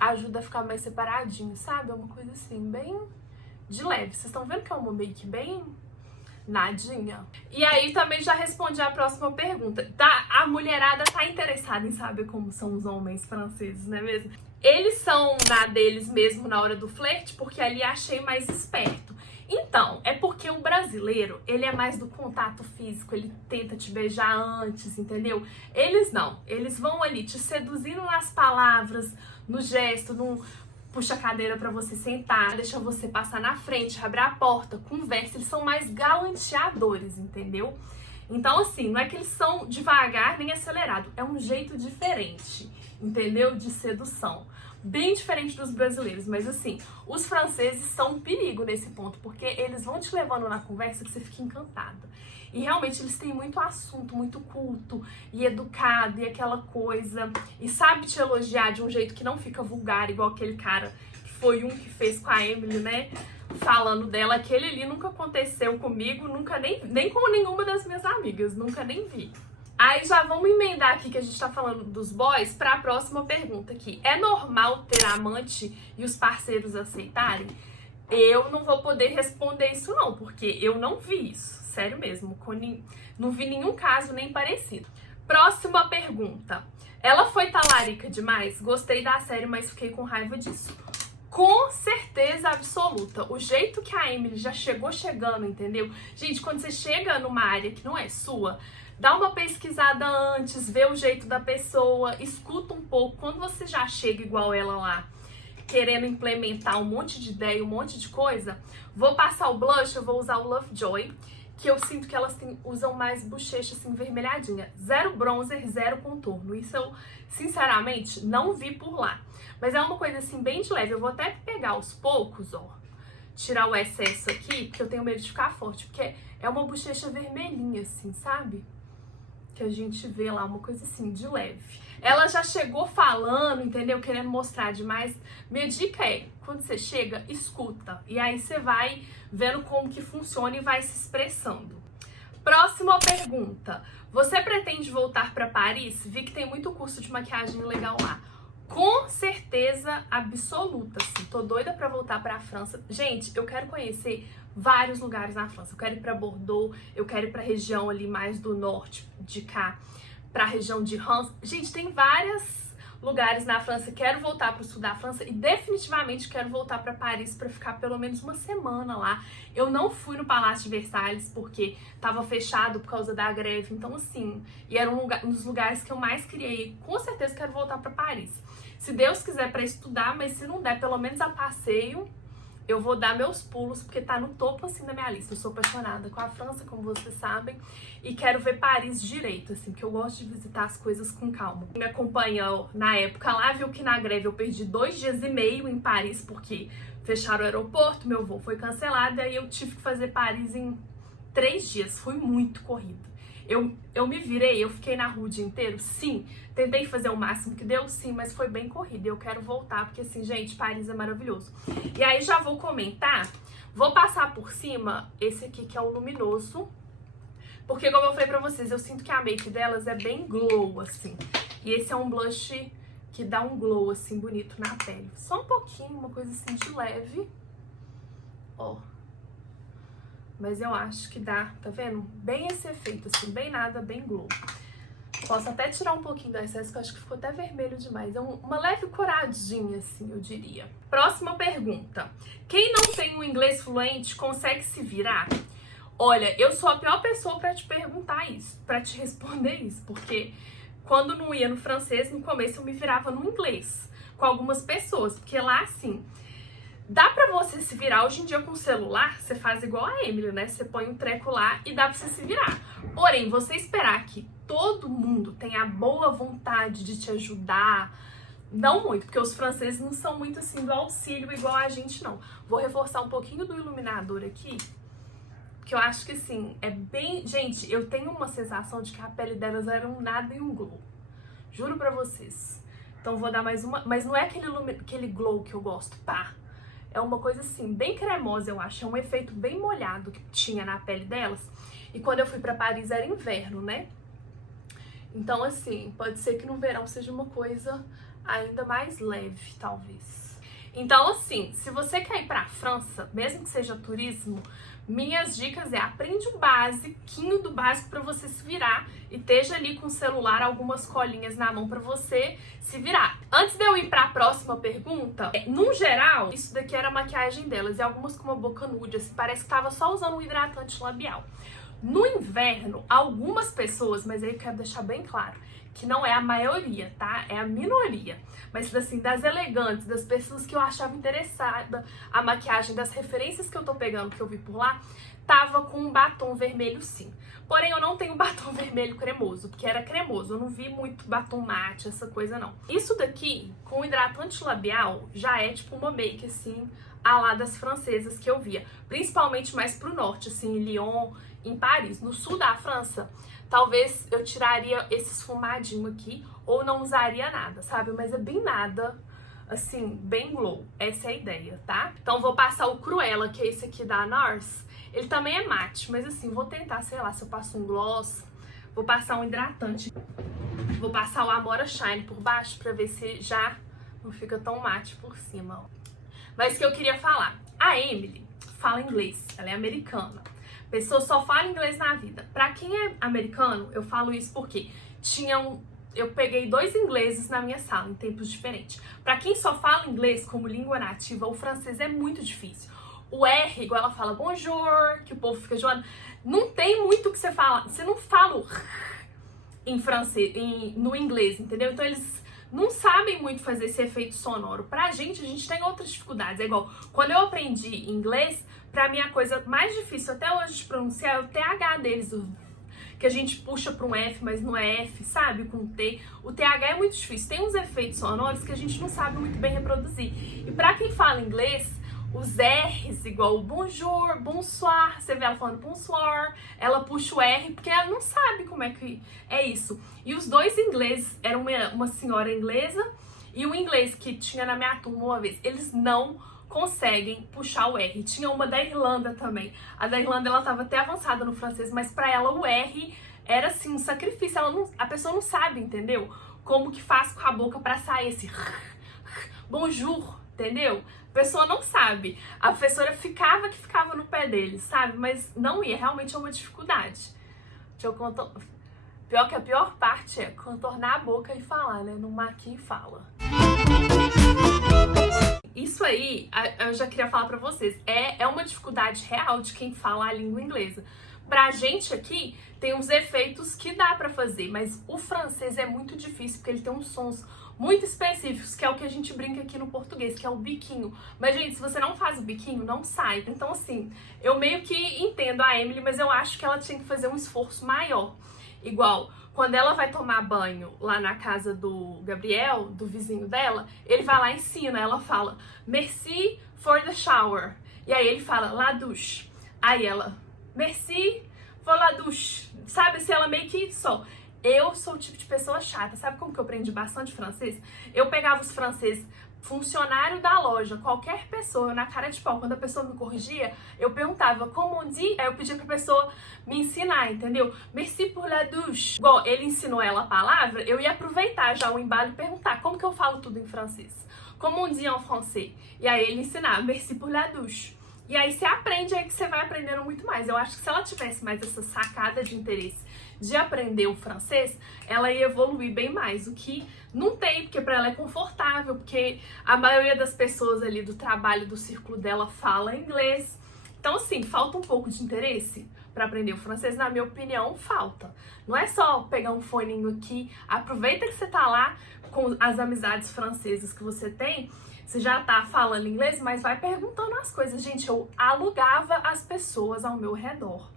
ajuda a ficar mais separadinho, sabe? É uma coisa assim, bem de leve. Vocês estão vendo que é uma make bem nadinha? E aí também já respondi a próxima pergunta. A mulherada tá interessada em saber como são os homens franceses, não é mesmo? Eles são na deles mesmo na hora do flerte, porque ali achei mais esperto. Então, é porque o brasileiro, ele é mais do contato físico, ele tenta te beijar antes, entendeu? Eles não, eles vão ali te seduzindo nas palavras, no gesto, no puxa a cadeira pra você sentar, deixa você passar na frente, abre a porta, conversa, eles são mais galanteadores, entendeu? Então, assim, não é que eles são devagar nem acelerado, é um jeito diferente, entendeu? De sedução. Bem diferente dos brasileiros, mas assim, os franceses são um perigo nesse ponto, porque eles vão te levando na conversa que você fica encantada. E realmente eles têm muito assunto, muito culto e educado e aquela coisa, e sabe te elogiar de um jeito que não fica vulgar, igual aquele cara que foi um que fez com a Emily, né? Falando dela, aquele ali nunca aconteceu comigo, nunca nem com nenhuma das minhas amigas, nunca nem vi. Aí já vamos emendar aqui que a gente tá falando dos boys pra a próxima pergunta aqui. É normal ter amante e os parceiros aceitarem? Eu não vou poder responder isso não, porque eu não vi isso, sério mesmo. Não vi nenhum caso nem parecido. Próxima pergunta. Ela foi talarica demais? Gostei da série, mas fiquei com raiva disso. Com certeza absoluta. O jeito que a Emily já chegando, entendeu? Gente, quando você chega numa área que não é sua, dá uma pesquisada antes, vê o jeito da pessoa, escuta um pouco. Quando você já chega igual ela lá, querendo implementar um monte de ideia, um monte de coisa, vou passar o blush, eu vou usar o Lovejoy, que eu sinto que elas usam mais bochecha assim, vermelhadinha. Zero bronzer, zero contorno. Isso eu, sinceramente, não vi por lá. Mas é uma coisa assim bem de leve. Eu vou até pegar aos poucos, ó, tirar o excesso aqui, porque eu tenho medo de ficar forte, porque é uma bochecha vermelhinha assim, sabe? Que a gente vê lá, uma coisa assim, de leve. Ela já chegou falando, entendeu? Querendo mostrar demais. Minha dica é, quando você chega, escuta. E aí você vai vendo como que funciona e vai se expressando. Próxima pergunta. Você pretende voltar para Paris? Vi que tem muito curso de maquiagem legal lá. Com certeza absoluta, assim. Tô doida pra voltar pra França. Gente, eu quero conhecer vários lugares na França. Eu quero ir pra Bordeaux, eu quero ir pra região ali mais do norte de cá, pra região de Reims. Gente, tem vários lugares na França. Quero voltar pro sul da França e definitivamente quero voltar pra Paris pra ficar pelo menos uma semana lá. Eu não fui no Palácio de Versalhes porque tava fechado por causa da greve. Então, assim, e era um dos lugares que eu mais queria ir. Com certeza quero voltar pra Paris. Se Deus quiser para estudar, mas se não der, pelo menos a passeio, eu vou dar meus pulos, porque tá no topo assim da minha lista. Eu sou apaixonada com a França, como vocês sabem, e quero ver Paris direito, assim, porque eu gosto de visitar as coisas com calma. Quem me acompanhou na época lá viu que na greve eu perdi 2 dias e meio em Paris, porque fecharam o aeroporto, meu voo foi cancelado, e aí eu tive que fazer Paris em 3 dias. Foi muito corrido. Eu me virei, eu fiquei na rua o dia inteiro, sim. Tentei fazer o máximo que deu, sim, mas foi bem corrido. Eu quero voltar, porque assim, gente, Paris é maravilhoso. E aí já vou comentar, vou passar por cima esse aqui que é o luminoso. Porque como eu falei pra vocês, eu sinto que a make delas é bem glow, assim. E esse é um blush que dá um glow, assim, bonito na pele. Só um pouquinho, uma coisa assim de leve. Ó. Mas eu acho que dá, tá vendo? Bem esse efeito, assim, bem nada, bem glow. Posso até tirar um pouquinho do excesso, que eu acho que ficou até vermelho demais. É uma leve coradinha, assim, eu diria. Próxima pergunta. Quem não tem um inglês fluente consegue se virar? Olha, eu sou a pior pessoa pra te perguntar isso, pra te responder isso, porque quando não ia no francês, no começo eu me virava no inglês com algumas pessoas, porque lá, assim, dá pra você se virar. Hoje em dia com o celular, você faz igual a Emily, né? Você põe um treco lá e dá pra você se virar. Porém, você esperar que todo mundo tenha a boa vontade de te ajudar, não muito, porque os franceses não são muito assim do auxílio igual a gente, não. Vou reforçar um pouquinho do iluminador aqui, que eu acho que assim, é bem... Gente, eu tenho uma sensação de que a pele delas era um nada e um glow. Juro pra vocês. Então vou dar mais uma... Mas não é aquele glow que eu gosto, pá. É uma coisa assim, bem cremosa, eu acho. É um efeito bem molhado que tinha na pele delas. E quando eu fui pra Paris era inverno, né? Então, assim, pode ser que no verão seja uma coisa ainda mais leve, talvez. Então, assim, se você quer ir pra França, mesmo que seja turismo, minhas dicas é aprende o basiquinho do básico pra você se virar e esteja ali com o celular, algumas colinhas na mão pra você se virar. Antes de eu ir pra próxima pergunta, no geral, isso daqui era a maquiagem delas e algumas com uma boca nude, assim, parece que tava só usando um hidratante labial. No inverno, algumas pessoas, mas aí eu quero deixar bem claro, que não é a maioria, tá? É a minoria. Mas, assim, das elegantes, das pessoas que eu achava interessada, a maquiagem, das referências que eu tô pegando, que eu vi por lá, tava com um batom vermelho, sim. Porém, eu não tenho batom vermelho cremoso, porque era cremoso. Eu não vi muito batom mate, essa coisa, não. Isso daqui, com hidratante labial, já é, tipo, uma make, assim, a lá das francesas que eu via. Principalmente mais pro norte, assim, em Lyon, em Paris. No sul da França, talvez eu tiraria esse esfumadinho aqui ou não usaria nada, sabe? Mas é bem nada, assim, bem glow. Essa é a ideia, tá? Então vou passar o Cruella, que é esse aqui da NARS. Ele também é mate, mas assim, vou tentar, sei lá, se eu passo um gloss, vou passar um hidratante. Vou passar o Amora Shine por baixo pra ver se já não fica tão mate por cima, ó. Mas o que eu queria falar, a Emily fala inglês, ela é americana. A pessoa só fala inglês na vida. Pra quem é americano, eu falo isso porque eu peguei 2 ingleses na minha sala, em tempos diferentes. Pra quem só fala inglês como língua nativa, o francês é muito difícil. O R, igual ela fala bonjour, que o povo fica zoando, não tem muito o que você fala. Você não fala o em francês, no inglês, entendeu? Então eles não sabem muito fazer esse efeito sonoro. Pra gente, a gente tem outras dificuldades. É igual, quando eu aprendi inglês, pra mim a coisa mais difícil até hoje de pronunciar é o TH deles, que a gente puxa para um F, mas não é F, sabe? Com T. O TH é muito difícil. Tem uns efeitos sonoros que a gente não sabe muito bem reproduzir. E para quem fala inglês, os R's, igual o bonjour, bonsoir, você vê ela falando bonsoir, ela puxa o R porque ela não sabe como é que é isso. E os dois ingleses, era uma senhora inglesa e o inglês que tinha na minha turma uma vez, eles não conseguem puxar o R. Tinha uma da Irlanda também. A da Irlanda, ela tava até avançada no francês, mas pra ela o R era assim um sacrifício. A pessoa não sabe, entendeu? Como que faz com a boca pra sair esse bonjour, entendeu? A pessoa não sabe. A professora ficava no pé deles, sabe? Mas não ia, realmente é uma dificuldade. Deixa eu contar. Pior que a pior parte é contornar a boca e falar, né? No maquinho e fala. Isso aí, eu já queria falar pra vocês, é uma dificuldade real de quem fala a língua inglesa. Pra gente aqui, tem uns efeitos que dá pra fazer, mas o francês é muito difícil, porque ele tem uns sons muito específicos, que é o que a gente brinca aqui no português, que é o biquinho. Mas, gente, se você não faz o biquinho, não sai. Então, assim, eu meio que entendo a Emily, mas eu acho que ela tinha que fazer um esforço maior. Igual, quando ela vai tomar banho lá na casa do Gabriel, do vizinho dela, ele vai lá e ensina, ela fala, merci for the shower. E aí ele fala, la douche. Aí ela, merci for la douche. Sabe, se ela meio que só. Eu sou o tipo de pessoa chata. Sabe como que eu aprendi bastante francês? Eu pegava os franceses, funcionário da loja, qualquer pessoa, na cara de pau, quando a pessoa me corrigia, eu perguntava, como on dit? Aí eu pedia pra pessoa me ensinar, entendeu? Merci pour la douche. Igual ele ensinou ela a palavra, eu ia aproveitar já o embalo e perguntar, como que eu falo tudo em francês? Como on dit en français? E aí ele ensinar, merci pour la douche. E aí você aprende, aí que você vai aprendendo muito mais. Eu acho que se ela tivesse mais essa sacada de interesse de aprender o francês, ela ia evoluir bem mais. O que não tem, porque pra ela é confortável, porque a maioria das pessoas ali do trabalho, do círculo dela, fala inglês. Então, assim, falta um pouco de interesse para aprender o francês, na minha opinião, falta. Não é só pegar um foninho aqui, aproveita que você tá lá com as amizades francesas que você tem, você já tá falando inglês, mas vai perguntando as coisas. Gente, eu alugava as pessoas ao meu redor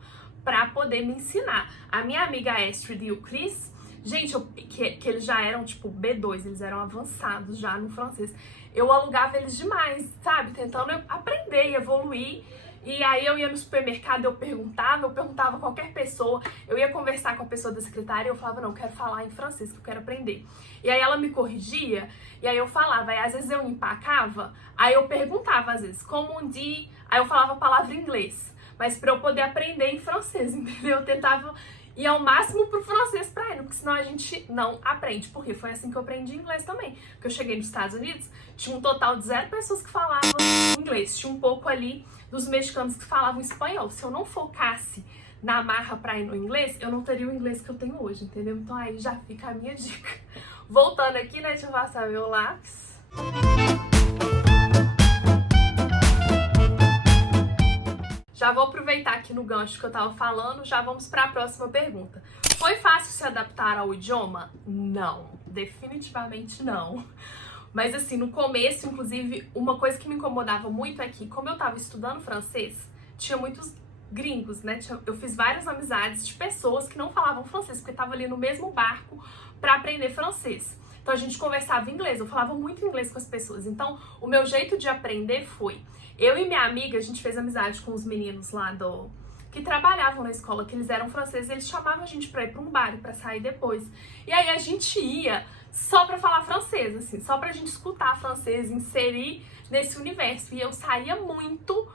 pra poder me ensinar. A minha amiga Astrid e o Chris, gente, que eles já eram tipo B2, eles eram avançados já no francês. Eu alugava eles demais, sabe? Tentando aprender e evoluir. E aí eu ia no supermercado, eu perguntava a qualquer pessoa, eu ia conversar com a pessoa da secretária e eu falava, não, eu quero falar em francês, que eu quero aprender. E aí ela me corrigia, e aí eu falava, e às vezes eu empacava, aí eu perguntava às vezes, como on dit, aí eu falava a palavra em inglês, mas pra eu poder aprender em francês, entendeu? Eu tentava ir ao máximo pro francês pra ele, porque senão a gente não aprende, porque foi assim que eu aprendi inglês também. Porque eu cheguei nos Estados Unidos, tinha um total de 0 pessoas que falavam inglês, tinha um pouco ali dos mexicanos que falavam espanhol. Se eu não focasse na marra pra ir no inglês, eu não teria o inglês que eu tenho hoje, entendeu? Então aí já fica a minha dica. Voltando aqui, né, deixa eu passar meu lápis. Já vou aproveitar aqui no gancho que eu tava falando, já vamos para a próxima pergunta. Foi fácil se adaptar ao idioma? Não, definitivamente não. Mas assim, no começo, inclusive, uma coisa que me incomodava muito é que, como eu tava estudando francês, tinha muitos gringos, né? Eu fiz várias amizades de pessoas que não falavam francês, porque tava ali no mesmo barco para aprender francês. Então a gente conversava em inglês, eu falava muito inglês com as pessoas. Então o meu jeito de aprender foi, eu e minha amiga, a gente fez amizade com os meninos lá que trabalhavam na escola, que eles eram franceses, eles chamavam a gente pra ir pra um bar, pra sair depois. E aí a gente ia só pra falar francês, assim, só pra gente escutar francês, inserir nesse universo. E eu saía muito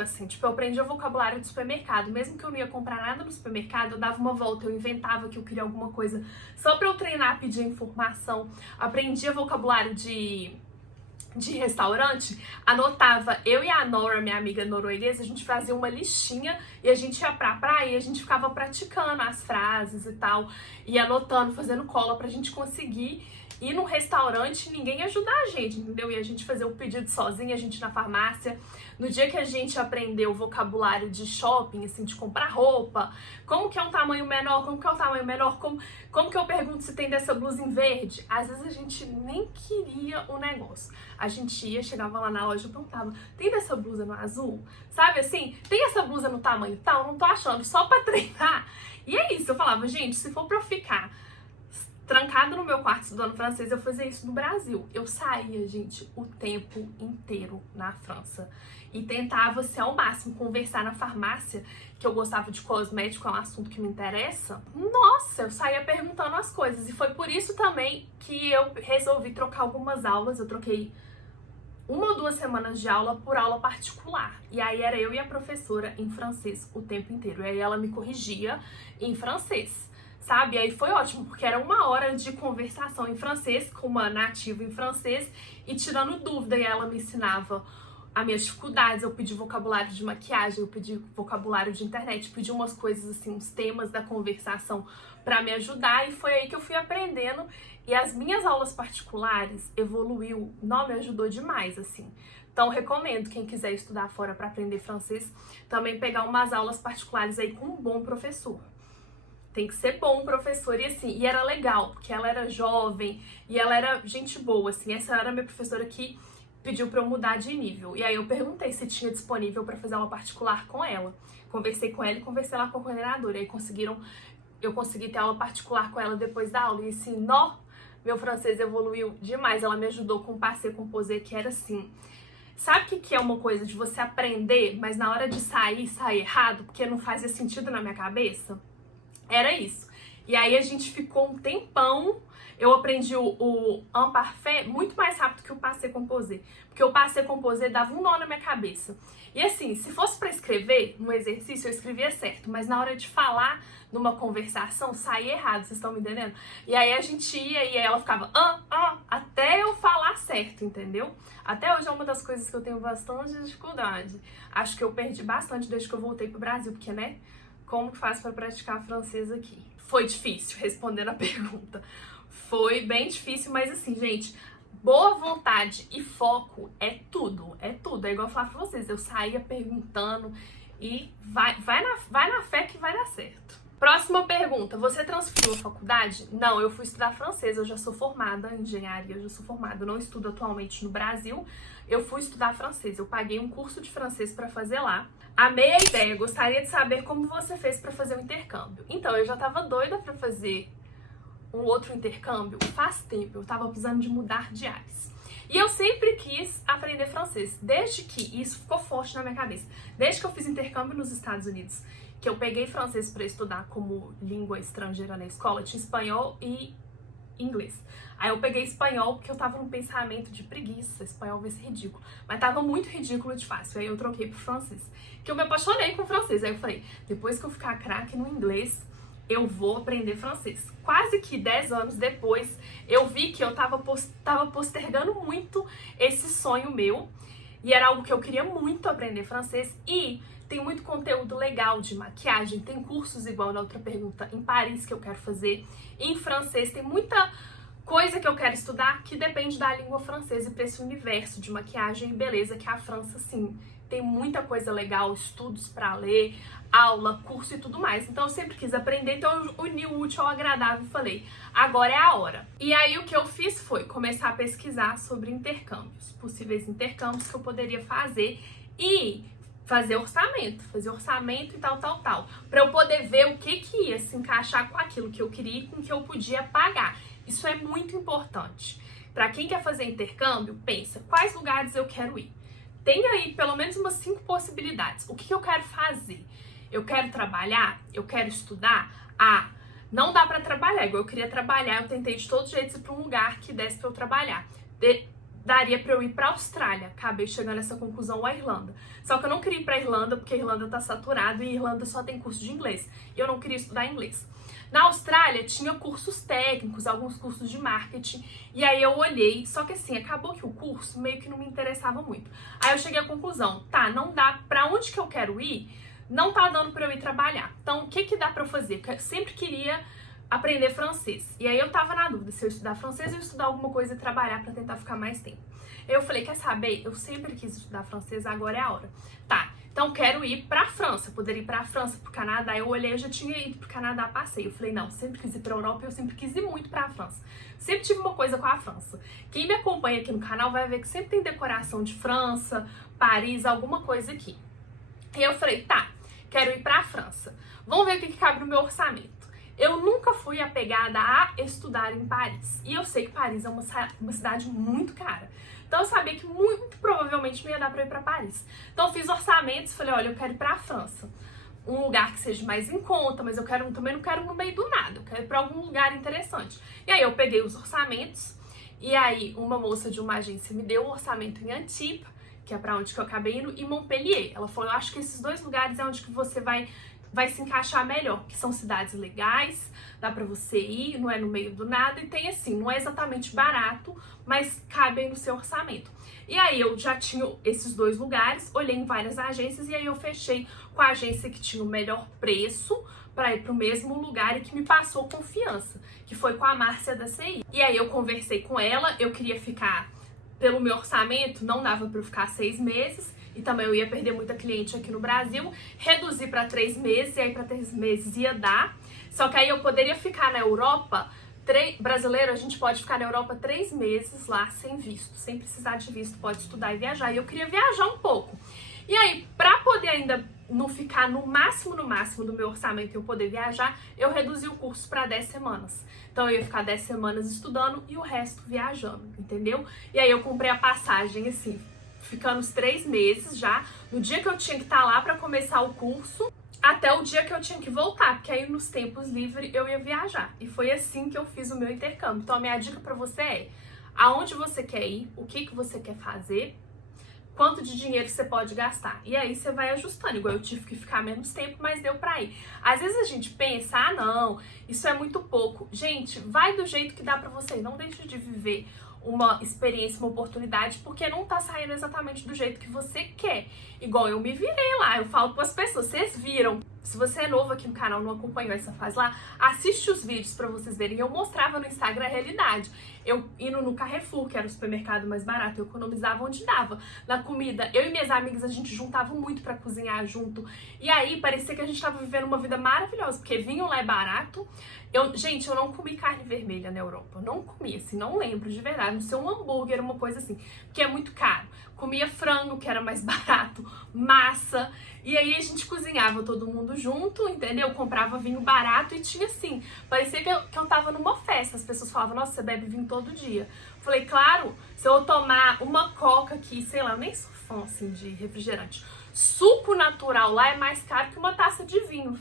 assim, tipo, eu aprendia vocabulário do supermercado, mesmo que eu não ia comprar nada no supermercado, eu dava uma volta, eu inventava que eu queria alguma coisa só pra eu treinar, pedir informação, aprendia vocabulário de restaurante, anotava, eu e a Nora, minha amiga norueguesa, a gente fazia uma listinha e a gente ia pra praia e a gente ficava praticando as frases e tal, e anotando, fazendo cola pra gente conseguir ir num restaurante e ninguém ajudar a gente, entendeu? E a gente fazer o pedido sozinha, a gente ir na farmácia. No dia que a gente aprendeu o vocabulário de shopping, assim, de comprar roupa, como que é um tamanho menor, como que é um tamanho menor, como que eu pergunto se tem dessa blusa em verde? Às vezes a gente nem queria o negócio. A gente ia, chegava lá na loja e perguntava, tem dessa blusa no azul? Sabe assim, tem essa blusa no tamanho tal? Não tô achando, só pra treinar. E é isso, eu falava, gente, se for pra eu ficar trancada no meu quarto estudando francês, eu fazia isso no Brasil. Eu saía, gente, o tempo inteiro na França. E tentava, assim, ao máximo, conversar na farmácia, que eu gostava de cosmético, é um assunto que me interessa. Nossa, eu saía perguntando as coisas. E foi por isso também que eu resolvi trocar algumas aulas. Eu troquei 1 ou 2 semanas de aula por aula particular. E aí era eu e a professora em francês o tempo inteiro. E aí ela me corrigia em francês, sabe? E aí foi ótimo, porque era 1 hora de conversação em francês com uma nativa em francês e tirando dúvida. E ela me ensinava as minhas dificuldades, eu pedi vocabulário de maquiagem, eu pedi vocabulário de internet, pedi umas coisas assim, uns temas da conversação pra me ajudar, e foi aí que eu fui aprendendo. E as minhas aulas particulares evoluiu, não, me ajudou demais, assim. Então, recomendo quem quiser estudar fora pra aprender francês, também pegar umas aulas particulares aí com um bom professor. Tem que ser bom professor, e assim, e era legal, porque ela era jovem, e ela era gente boa, assim, essa era a minha professora que pediu pra eu mudar de nível. E aí eu perguntei se tinha disponível pra fazer aula particular com ela. Conversei com ela e conversei lá com a coordenadora. E aí eu consegui ter aula particular com ela depois da aula. E assim, meu francês evoluiu demais. Ela me ajudou com passé composé, que era assim. Sabe o que é uma coisa de você aprender, mas na hora de sair errado, porque não fazia sentido na minha cabeça? Era isso. E aí a gente ficou um tempão. Eu aprendi o un parfait muito mais rápido que o passé composé, porque o passé composé dava um nó na minha cabeça. E assim, se fosse pra escrever no exercício, eu escrevia certo, mas na hora de falar numa conversação, saía errado, vocês estão me entendendo? E aí a gente ia e aí ela ficava até eu falar certo, entendeu? Até hoje é uma das coisas que eu tenho bastante dificuldade. Acho que eu perdi bastante desde que eu voltei pro Brasil, porque, né, como que faz pra praticar francês aqui? Foi difícil, respondendo a pergunta. Foi bem difícil, mas assim, gente, boa vontade e foco é tudo, é tudo. É igual eu falar pra vocês, eu saía perguntando e vai na fé que vai dar certo. Próxima pergunta, você transferiu a faculdade? Não, eu fui estudar francês, eu já sou formada em engenharia, eu já sou formada, eu não estudo atualmente no Brasil, eu fui estudar francês, eu paguei um curso de francês pra fazer lá. Amei a ideia, gostaria de saber como você fez pra fazer o intercâmbio. Então, eu já tava doida pra fazer um outro intercâmbio faz tempo, eu tava precisando de mudar de ares. E eu sempre quis aprender francês, desde que isso ficou forte na minha cabeça. Desde que eu fiz intercâmbio nos Estados Unidos, que eu peguei francês para estudar como língua estrangeira na escola, tinha espanhol e inglês. Aí eu peguei espanhol porque eu tava num pensamento de preguiça, espanhol vai ser ridículo. Mas tava muito ridículo de fácil, aí eu troquei pro francês. Que eu me apaixonei com francês, aí eu falei, depois que eu ficar craque no inglês, eu vou aprender francês. Quase que 10 anos depois, eu vi que eu tava postergando muito esse sonho meu. E era algo que eu queria muito aprender francês. E tem muito conteúdo legal de maquiagem. Tem cursos, igual na outra pergunta, em Paris que eu quero fazer. Em francês tem muita coisa que eu quero estudar que depende da língua francesa e para esse universo de maquiagem e beleza que a França, sim, tem muita coisa legal, estudos para ler, aula, curso e tudo mais. Então eu sempre quis aprender, então eu uni o útil ao agradável e falei, agora é a hora. E aí o que eu fiz foi começar a pesquisar sobre intercâmbios, possíveis intercâmbios que eu poderia fazer e fazer orçamento e tal, para eu poder ver o que ia se encaixar com aquilo que eu queria e com o que eu podia pagar. Isso é muito importante. Para quem quer fazer intercâmbio, pensa, quais lugares eu quero ir? Tem aí pelo menos umas 5 possibilidades. O que eu quero fazer? Eu quero trabalhar? Eu quero estudar? Não dá pra trabalhar. Igual eu queria trabalhar, eu tentei de todos os jeitos ir pra um lugar que desse pra eu trabalhar. Daria pra eu ir pra Austrália. Acabei chegando a essa conclusão, a Irlanda. Só que eu não queria ir pra Irlanda, porque a Irlanda tá saturado e a Irlanda só tem curso de inglês. E eu não queria estudar inglês. Na Austrália tinha cursos técnicos, alguns cursos de marketing, e aí eu olhei, só que assim, acabou que o curso meio que não me interessava muito. Aí eu cheguei à conclusão, não dá, pra onde que eu quero ir, não tá dando pra eu ir trabalhar. Então, o que dá pra eu fazer? Porque eu sempre queria aprender francês. E aí eu tava na dúvida se eu estudar francês ou estudar alguma coisa e trabalhar pra tentar ficar mais tempo. Eu falei, quer saber? Eu sempre quis estudar francês, agora é a hora. Tá, então quero ir pra França. Eu poderia ir pra França, pro Canadá. Eu olhei, eu já tinha ido pro Canadá, passei. Eu falei, não, sempre quis ir pra Europa e eu sempre quis ir muito pra França. Sempre tive uma coisa com a França. Quem me acompanha aqui no canal vai ver que sempre tem decoração de França, Paris, alguma coisa aqui. E eu falei, tá, quero ir pra França. Vamos ver o que cabe no meu orçamento. Eu nunca fui apegada a estudar em Paris. E eu sei que Paris é uma cidade muito cara. Então eu sabia que muito provavelmente não ia dar pra ir pra Paris. Então eu fiz orçamentos, falei, olha, eu quero ir pra França. Um lugar que seja mais em conta, mas eu também não quero no meio do nada. Eu quero ir pra algum lugar interessante. E aí eu peguei os orçamentos. E aí uma moça de uma agência me deu um orçamento em Antibes, que é pra onde que eu acabei indo, e Montpellier. Ela falou, eu acho que esses dois lugares é onde que você vai se encaixar melhor, que são cidades legais, dá pra você ir, não é no meio do nada, e tem assim, não é exatamente barato, mas cabe no seu orçamento. E aí eu já tinha esses dois lugares, olhei em várias agências, e aí eu fechei com a agência que tinha o melhor preço para ir pro mesmo lugar e que me passou confiança, que foi com a Márcia da CI. E aí eu conversei com ela, eu queria ficar, pelo meu orçamento, não dava pra eu ficar 6 meses, e também eu ia perder muita cliente aqui no Brasil, reduzi para 3 meses, e aí para 3 meses ia dar. Só que aí eu poderia ficar na Europa, brasileiro, a gente pode ficar na Europa 3 meses lá sem visto, sem precisar de visto, pode estudar e viajar. E eu queria viajar um pouco. E aí, para poder ainda não ficar no máximo do meu orçamento e eu poder viajar, eu reduzi o curso para 10 semanas. Então eu ia ficar 10 semanas estudando e o resto viajando, entendeu? E aí eu comprei a passagem assim, ficando os 3 meses já, no dia que eu tinha que estar lá para começar o curso, até o dia que eu tinha que voltar, porque aí nos tempos livres eu ia viajar. E foi assim que eu fiz o meu intercâmbio. Então a minha dica para você é, aonde você quer ir, o que você quer fazer, quanto de dinheiro você pode gastar. E aí você vai ajustando, igual eu tive que ficar menos tempo, mas deu pra ir. Às vezes a gente pensa, ah não, isso é muito pouco. Gente, vai do jeito que dá pra você, não deixe de viver uma experiência, uma oportunidade, porque não tá saindo exatamente do jeito que você quer. Igual eu me virei lá, eu falo pras pessoas, vocês viram. Se você é novo aqui no canal, não acompanhou essa fase lá, assiste os vídeos pra vocês verem. Eu mostrava no Instagram a realidade. Eu indo no Carrefour, que era o supermercado mais barato, eu economizava onde dava. Na comida, eu e minhas amigas, a gente juntava muito pra cozinhar junto. E aí, parecia que a gente tava vivendo uma vida maravilhosa, porque vinho lá é barato. Gente, eu não comi carne vermelha na Europa. Eu não comi, assim, não lembro de verdade. Não sei, um hambúrguer, uma coisa assim, porque é muito caro. Comia frango, que era mais barato, massa. E aí a gente cozinhava todo mundo junto, entendeu? Comprava vinho barato e tinha assim, parecia que eu tava numa festa. As pessoas falavam, nossa, você bebe vinho todo dia. Falei, claro, se eu tomar uma coca aqui, sei lá, eu nem sou fã assim de refrigerante. Suco natural lá é mais caro que uma taça de vinho.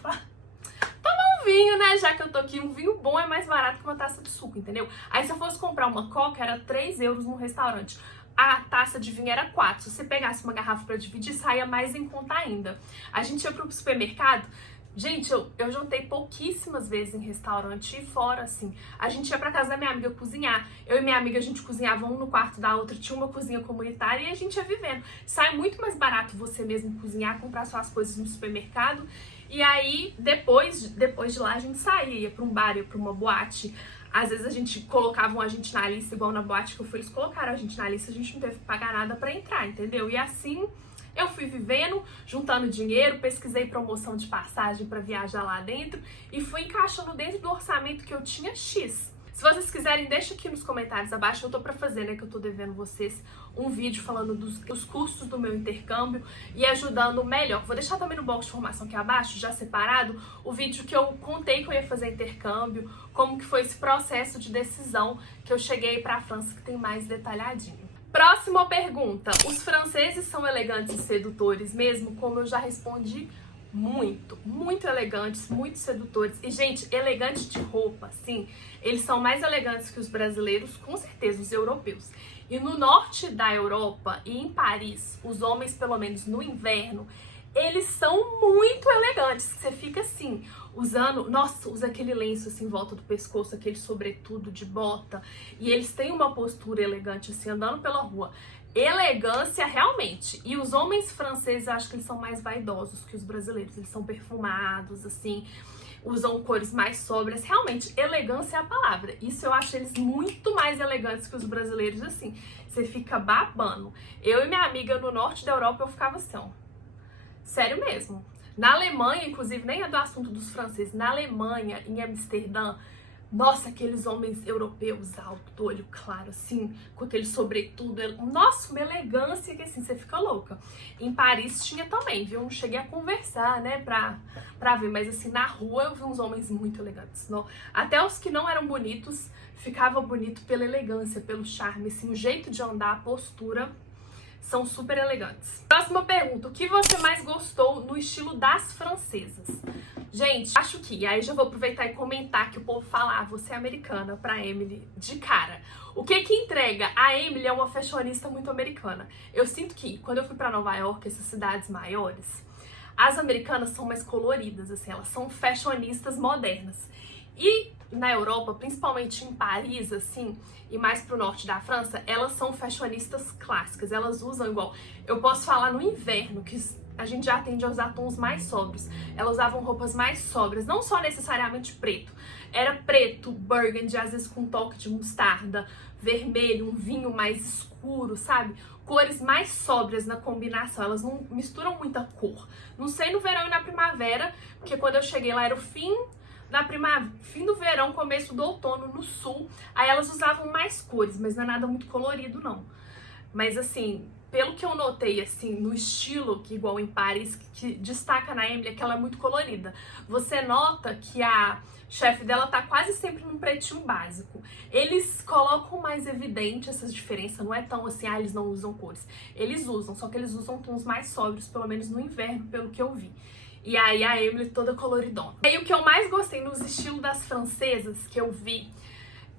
Toma um vinho, né? Já que eu tô aqui, um vinho bom é mais barato que uma taça de suco, entendeu? Aí se eu fosse comprar uma coca, era 3 euros no restaurante. A taça de vinho era 4. Se você pegasse uma garrafa pra dividir, saía mais em conta ainda. A gente ia pro supermercado. Gente, eu jantei pouquíssimas vezes em restaurante e fora, assim. A gente ia pra casa da minha amiga cozinhar. Eu e minha amiga, a gente cozinhava um no quarto da outra. Tinha uma cozinha comunitária e a gente ia vivendo. Sai muito mais barato você mesmo cozinhar, comprar suas coisas no supermercado. E aí, depois de lá, a gente saía, ia pra um bar, ia pra uma boate. Às vezes a gente colocava a gente na lista, igual na boate que eu fui, eles colocaram a gente na lista, a gente não teve que pagar nada pra entrar, entendeu? E assim eu fui vivendo, juntando dinheiro, pesquisei promoção de passagem pra viajar lá dentro e fui encaixando dentro do orçamento que eu tinha X. Se vocês quiserem, deixa aqui nos comentários abaixo, eu tô pra fazer, né, que eu tô devendo vocês um vídeo falando dos custos do meu intercâmbio e ajudando melhor. Vou deixar também no box de informação aqui abaixo, já separado, o vídeo que eu contei que eu ia fazer intercâmbio, como que foi esse processo de decisão que eu cheguei pra França, que tem mais detalhadinho. Próxima pergunta, os franceses são elegantes e sedutores mesmo? Como eu já respondi, muito elegantes, muito sedutores. E, gente, elegantes de roupa, sim, eles são mais elegantes que os brasileiros, com certeza, os europeus. E no norte da Europa e em Paris, os homens, pelo menos no inverno, eles são muito elegantes. Você fica assim, usando, nossa, usa aquele lenço assim em volta do pescoço, aquele sobretudo de bota. E eles têm uma postura elegante assim, andando pela rua. Elegância realmente. E os homens franceses, eu acho que eles são mais vaidosos que os brasileiros. Eles são perfumados, assim. usam cores mais sóbrias. Realmente, elegância é a palavra. Isso eu acho eles muito mais elegantes que os brasileiros, assim. Você fica babando. Eu e minha amiga no norte da Europa, eu ficava assim, ó. Sério mesmo. Na Alemanha, inclusive, nem é do assunto dos franceses, na Alemanha, em Amsterdã, nossa, aqueles homens europeus altos, do olho claro, assim, com aquele sobretudo. Nossa, uma elegância que, assim, você fica louca. Em Paris tinha também, viu? Não cheguei a conversar, né, pra ver. Mas, assim, na rua eu vi uns homens muito elegantes. Não? Até os que não eram bonitos, ficava bonito pela elegância, pelo charme, assim, o jeito de andar, a postura. São super elegantes. Próxima pergunta. O que você mais gostou no estilo das francesas? Gente, acho que... Aí já vou aproveitar e comentar que o povo fala, você é americana, pra Emily, de cara. O que que entrega? A Emily é uma fashionista muito americana. Eu sinto que, quando eu fui pra Nova York, essas cidades maiores, as americanas são mais coloridas, assim, elas são fashionistas modernas. E na Europa, principalmente em Paris, assim, e mais pro norte da França, elas são fashionistas clássicas, elas usam igual... Eu posso falar no inverno, que a gente já tende a usar tons mais sóbrios. Elas usavam roupas mais sóbrias, não só necessariamente preto. Era preto, burgundy, às vezes com um toque de mostarda, vermelho, um vinho mais escuro, sabe? Cores mais sóbrias na combinação, elas não misturam muita cor. Não sei no verão e na primavera, porque quando eu cheguei lá era o fim do verão, começo do outono no sul, aí elas usavam mais cores, mas não é nada muito colorido não. Mas assim, pelo que eu notei assim, no estilo, que igual em Paris, que destaca na Emily, é que ela é muito colorida. Você nota que a chefe dela tá quase sempre num pretinho básico. Eles colocam mais evidente essas diferenças, não é tão assim, eles não usam cores. Eles usam, só que eles usam tons mais sóbrios, pelo menos no inverno, pelo que eu vi. E aí a Emily toda coloridona. E aí o que eu mais gostei nos estilos das francesas que eu vi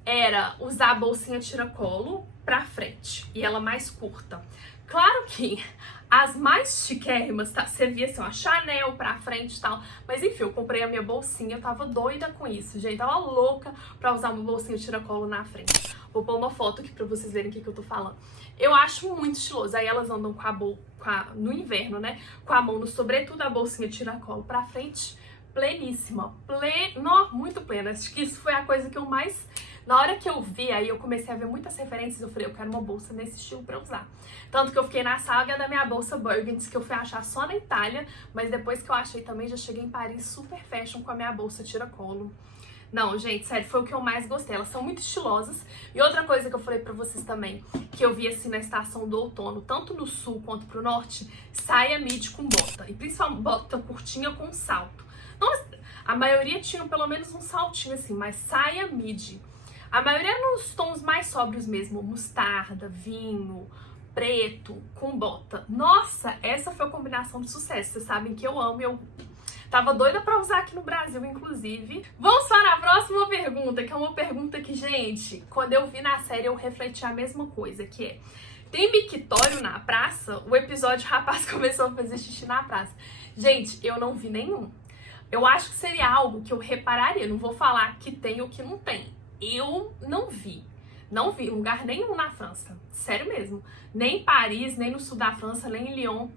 era usar a bolsinha tiracolo pra frente e ela mais curta. Claro que as mais chiquérrimas, tá? Você via assim, ó, Chanel pra frente e tal. Mas enfim, eu comprei a minha bolsinha, eu tava doida com isso, gente. Tava louca pra usar uma bolsinha tiracolo na frente. Vou pôr uma foto aqui pra vocês verem o que eu tô falando. Eu acho muito estiloso. Aí elas andam no inverno, né? Com a mão no sobretudo, a bolsinha tiracolo pra frente, pleníssima. Muito plena. Acho que isso foi a coisa que eu mais... Na hora que eu vi, aí eu comecei a ver muitas referências, eu falei, eu quero uma bolsa nesse estilo pra usar. Tanto que eu fiquei na saga da minha bolsa Burgundy, que eu fui achar só na Itália, mas depois que eu achei também, já cheguei em Paris super fashion com a minha bolsa tiracolo. Não, gente, sério, foi o que eu mais gostei. Elas são muito estilosas. E outra coisa que eu falei pra vocês também, que eu vi assim na estação do outono, tanto no sul quanto pro norte, saia midi com bota. E principalmente bota curtinha com salto. Não, a maioria tinha pelo menos um saltinho assim, mas saia midi. A maioria nos tons mais sóbrios mesmo, mostarda, vinho, preto, com bota. Nossa, essa foi a combinação de sucesso. Vocês sabem que eu amo, eu tava doida pra usar aqui no Brasil, inclusive. Vamos para a próxima pergunta, que é uma pergunta que, gente, quando eu vi na série eu refleti a mesma coisa, que é... Tem mictório na praça? O episódio rapaz começou a fazer xixi na praça. Gente, eu não vi nenhum. Eu acho que seria algo que eu repararia. Não vou falar que tem ou que não tem. Eu não vi. Não vi em lugar nenhum na França. Sério mesmo. Nem em Paris, nem no sul da França, nem em Lyon.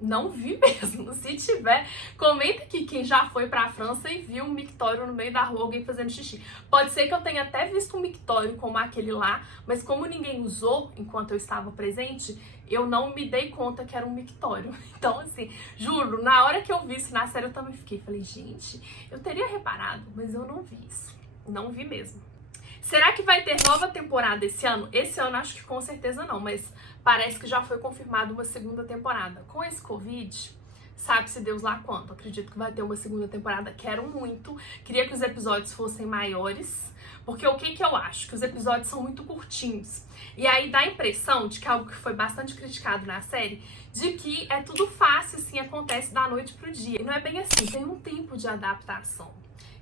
Não vi mesmo. Se tiver, comenta aqui quem já foi pra França e viu um mictório no meio da rua, alguém fazendo xixi. Pode ser que eu tenha até visto um mictório como aquele lá, mas como ninguém usou enquanto eu estava presente, eu não me dei conta que era um mictório. Então, assim, juro, na hora que eu vi isso na série, eu também fiquei. Falei, gente, eu teria reparado, mas eu não vi isso. Não vi mesmo. Será que vai ter nova temporada esse ano? Esse ano acho que com certeza não, mas parece que já foi confirmada uma segunda temporada. Com esse Covid, sabe-se Deus lá quanto. Acredito que vai ter uma segunda temporada. Quero muito. Queria que os episódios fossem maiores, porque o que eu acho? Que os episódios são muito curtinhos. E aí dá a impressão de que algo que foi bastante criticado na série, de que é tudo fácil, assim, acontece da noite pro dia. E não é bem assim, tem um tempo de adaptação.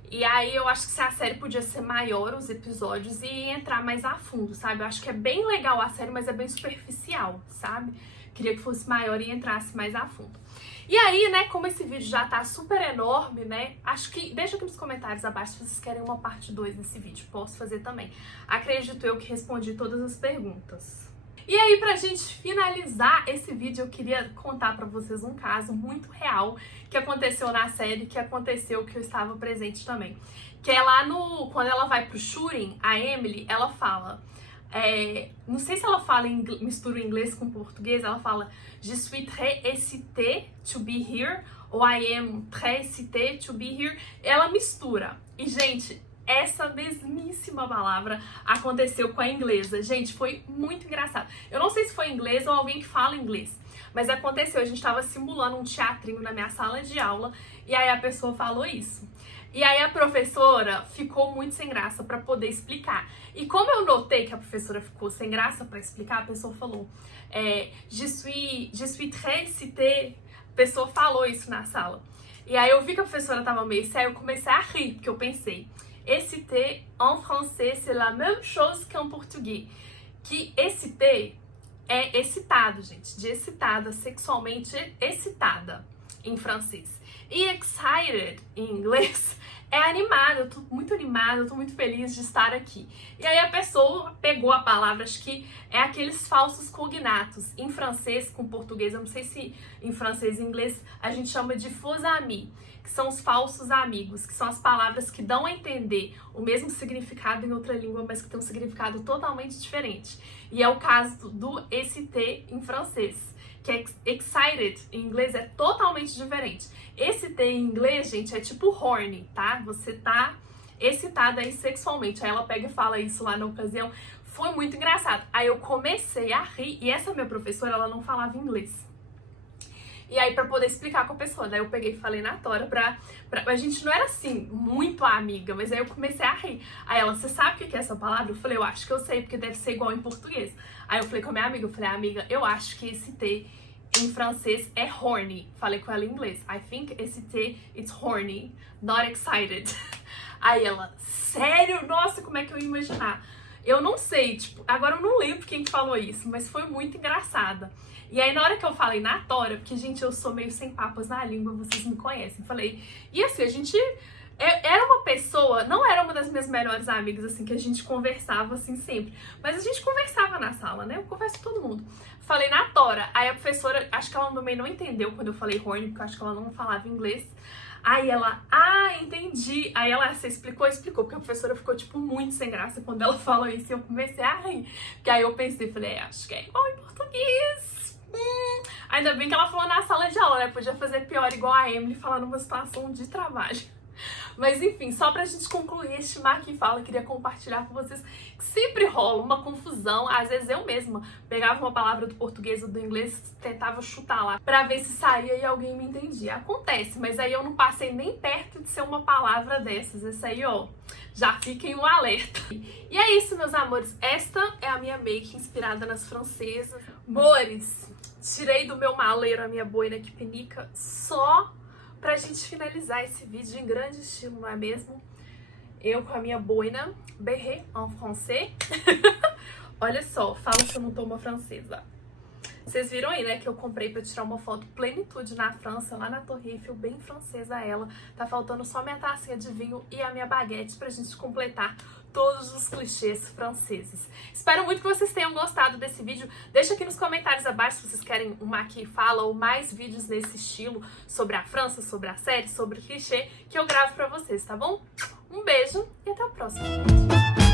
E aí eu acho que se a série podia ser maior, os episódios, e entrar mais a fundo, sabe? Eu acho que é bem legal a série, mas é bem superficial, sabe? Queria que fosse maior e entrasse mais a fundo. E aí, né, como esse vídeo já tá super enorme, né, acho que... Deixa aqui nos comentários abaixo se vocês querem uma parte 2 desse vídeo, posso fazer também. Acredito eu que respondi todas as perguntas. E aí, pra gente finalizar esse vídeo, eu queria contar pra vocês um caso muito real que aconteceu na série, que aconteceu que eu estava presente também. Que é lá no... Quando ela vai pro shooting, a Emily, ela fala... não sei se ela fala mistura o inglês com o português, ela fala Je suis très excitée to be here, ou I am très excitée to be here. Ela mistura. E, gente, essa mesmíssima palavra aconteceu com a inglesa. Gente, foi muito engraçado. Eu não sei se foi inglês ou alguém que fala inglês, mas aconteceu. A gente tava simulando um teatrinho na minha sala de aula e aí a pessoa falou isso. E aí a professora ficou muito sem graça para poder explicar. E como eu notei que a professora ficou sem graça para explicar, a pessoa falou Je suis très excitée. A pessoa falou isso na sala. E aí eu vi que a professora tava meio séria, eu comecei a rir, porque eu pensei excité en français, c'est la même chose qu'en português. Que excité é excitado, gente. De excitada, sexualmente excitada em francês. E excited em inglês é animado. Eu tô muito animada, eu tô muito feliz de estar aqui. E aí a pessoa pegou a palavra, acho que é aqueles falsos cognatos. Em francês com português, eu não sei se em francês e inglês a gente chama de faux amis, que são os falsos amigos, que são as palavras que dão a entender o mesmo significado em outra língua, mas que tem um significado totalmente diferente. E é o caso do excité em francês, que é excited em inglês é totalmente diferente. Excité em inglês, gente, é tipo horny, tá? Você tá excitada aí sexualmente. Aí ela pega e fala isso lá na ocasião. Foi muito engraçado. Aí eu comecei a rir, e essa minha professora, ela não falava inglês. E aí, pra poder explicar com a pessoa, daí eu peguei e falei na tora a gente não era assim, muito amiga, mas aí eu comecei a rir. Aí ela, você sabe o que é essa palavra? Eu falei, eu acho que eu sei, porque deve ser igual em português. Aí eu falei com a minha amiga, eu falei, amiga, eu acho que esse T em francês é horny. Falei com ela em inglês. I think esse T, it's horny, not excited. Aí ela, sério? Nossa, como é que eu ia imaginar? Eu não sei, tipo, agora eu não lembro quem falou isso, mas foi muito engraçada. E aí na hora que eu falei na tora, porque, gente, eu sou meio sem papas na língua, vocês me conhecem, falei, e assim, a gente era uma pessoa, não era uma das minhas melhores amigas, assim, que a gente conversava, assim, sempre, mas a gente conversava na sala, né, eu converso com todo mundo. Falei na tora, aí a professora, acho que ela também não entendeu quando eu falei horny, porque eu acho que ela não falava inglês. Aí ela, entendi. Aí ela, você explicou, porque a professora ficou, tipo, muito sem graça quando ela falou isso e eu comecei a rir. Porque aí eu pensei, falei, acho que é igual em português. Ainda bem que ela falou na sala de aula, né? Podia fazer pior, igual a Emily, falar numa situação de trabalho. Mas enfim, só pra gente concluir este Marca e Fala, queria compartilhar com vocês que sempre rola uma confusão. Às vezes eu mesma pegava uma palavra do português ou do inglês, tentava chutar lá pra ver se saía e alguém me entendia. Acontece, mas aí eu não passei nem perto de ser uma palavra dessas. Esse aí, ó, já fiquem um alerta. E é isso, meus amores. Esta é a minha make inspirada nas francesas. Amores, tirei do meu maleiro a minha boina que pinica só pra gente finalizar esse vídeo em grande estilo, não é mesmo? Eu com a minha boina, berré en français. Olha só, fala se eu não tô uma francesa. Vocês viram aí, né, que eu comprei pra tirar uma foto plenitude na França, lá na Torre Eiffel, bem francesa ela. Tá faltando só minha tacinha de vinho e a minha baguete pra gente completar todos os clichês franceses. Espero muito que vocês tenham gostado desse vídeo. Deixa aqui nos comentários abaixo se vocês querem uma Aqui Fala ou mais vídeos nesse estilo sobre a França, sobre a série, sobre clichê, que eu gravo pra vocês, tá bom? Um beijo e até o próximo vídeo.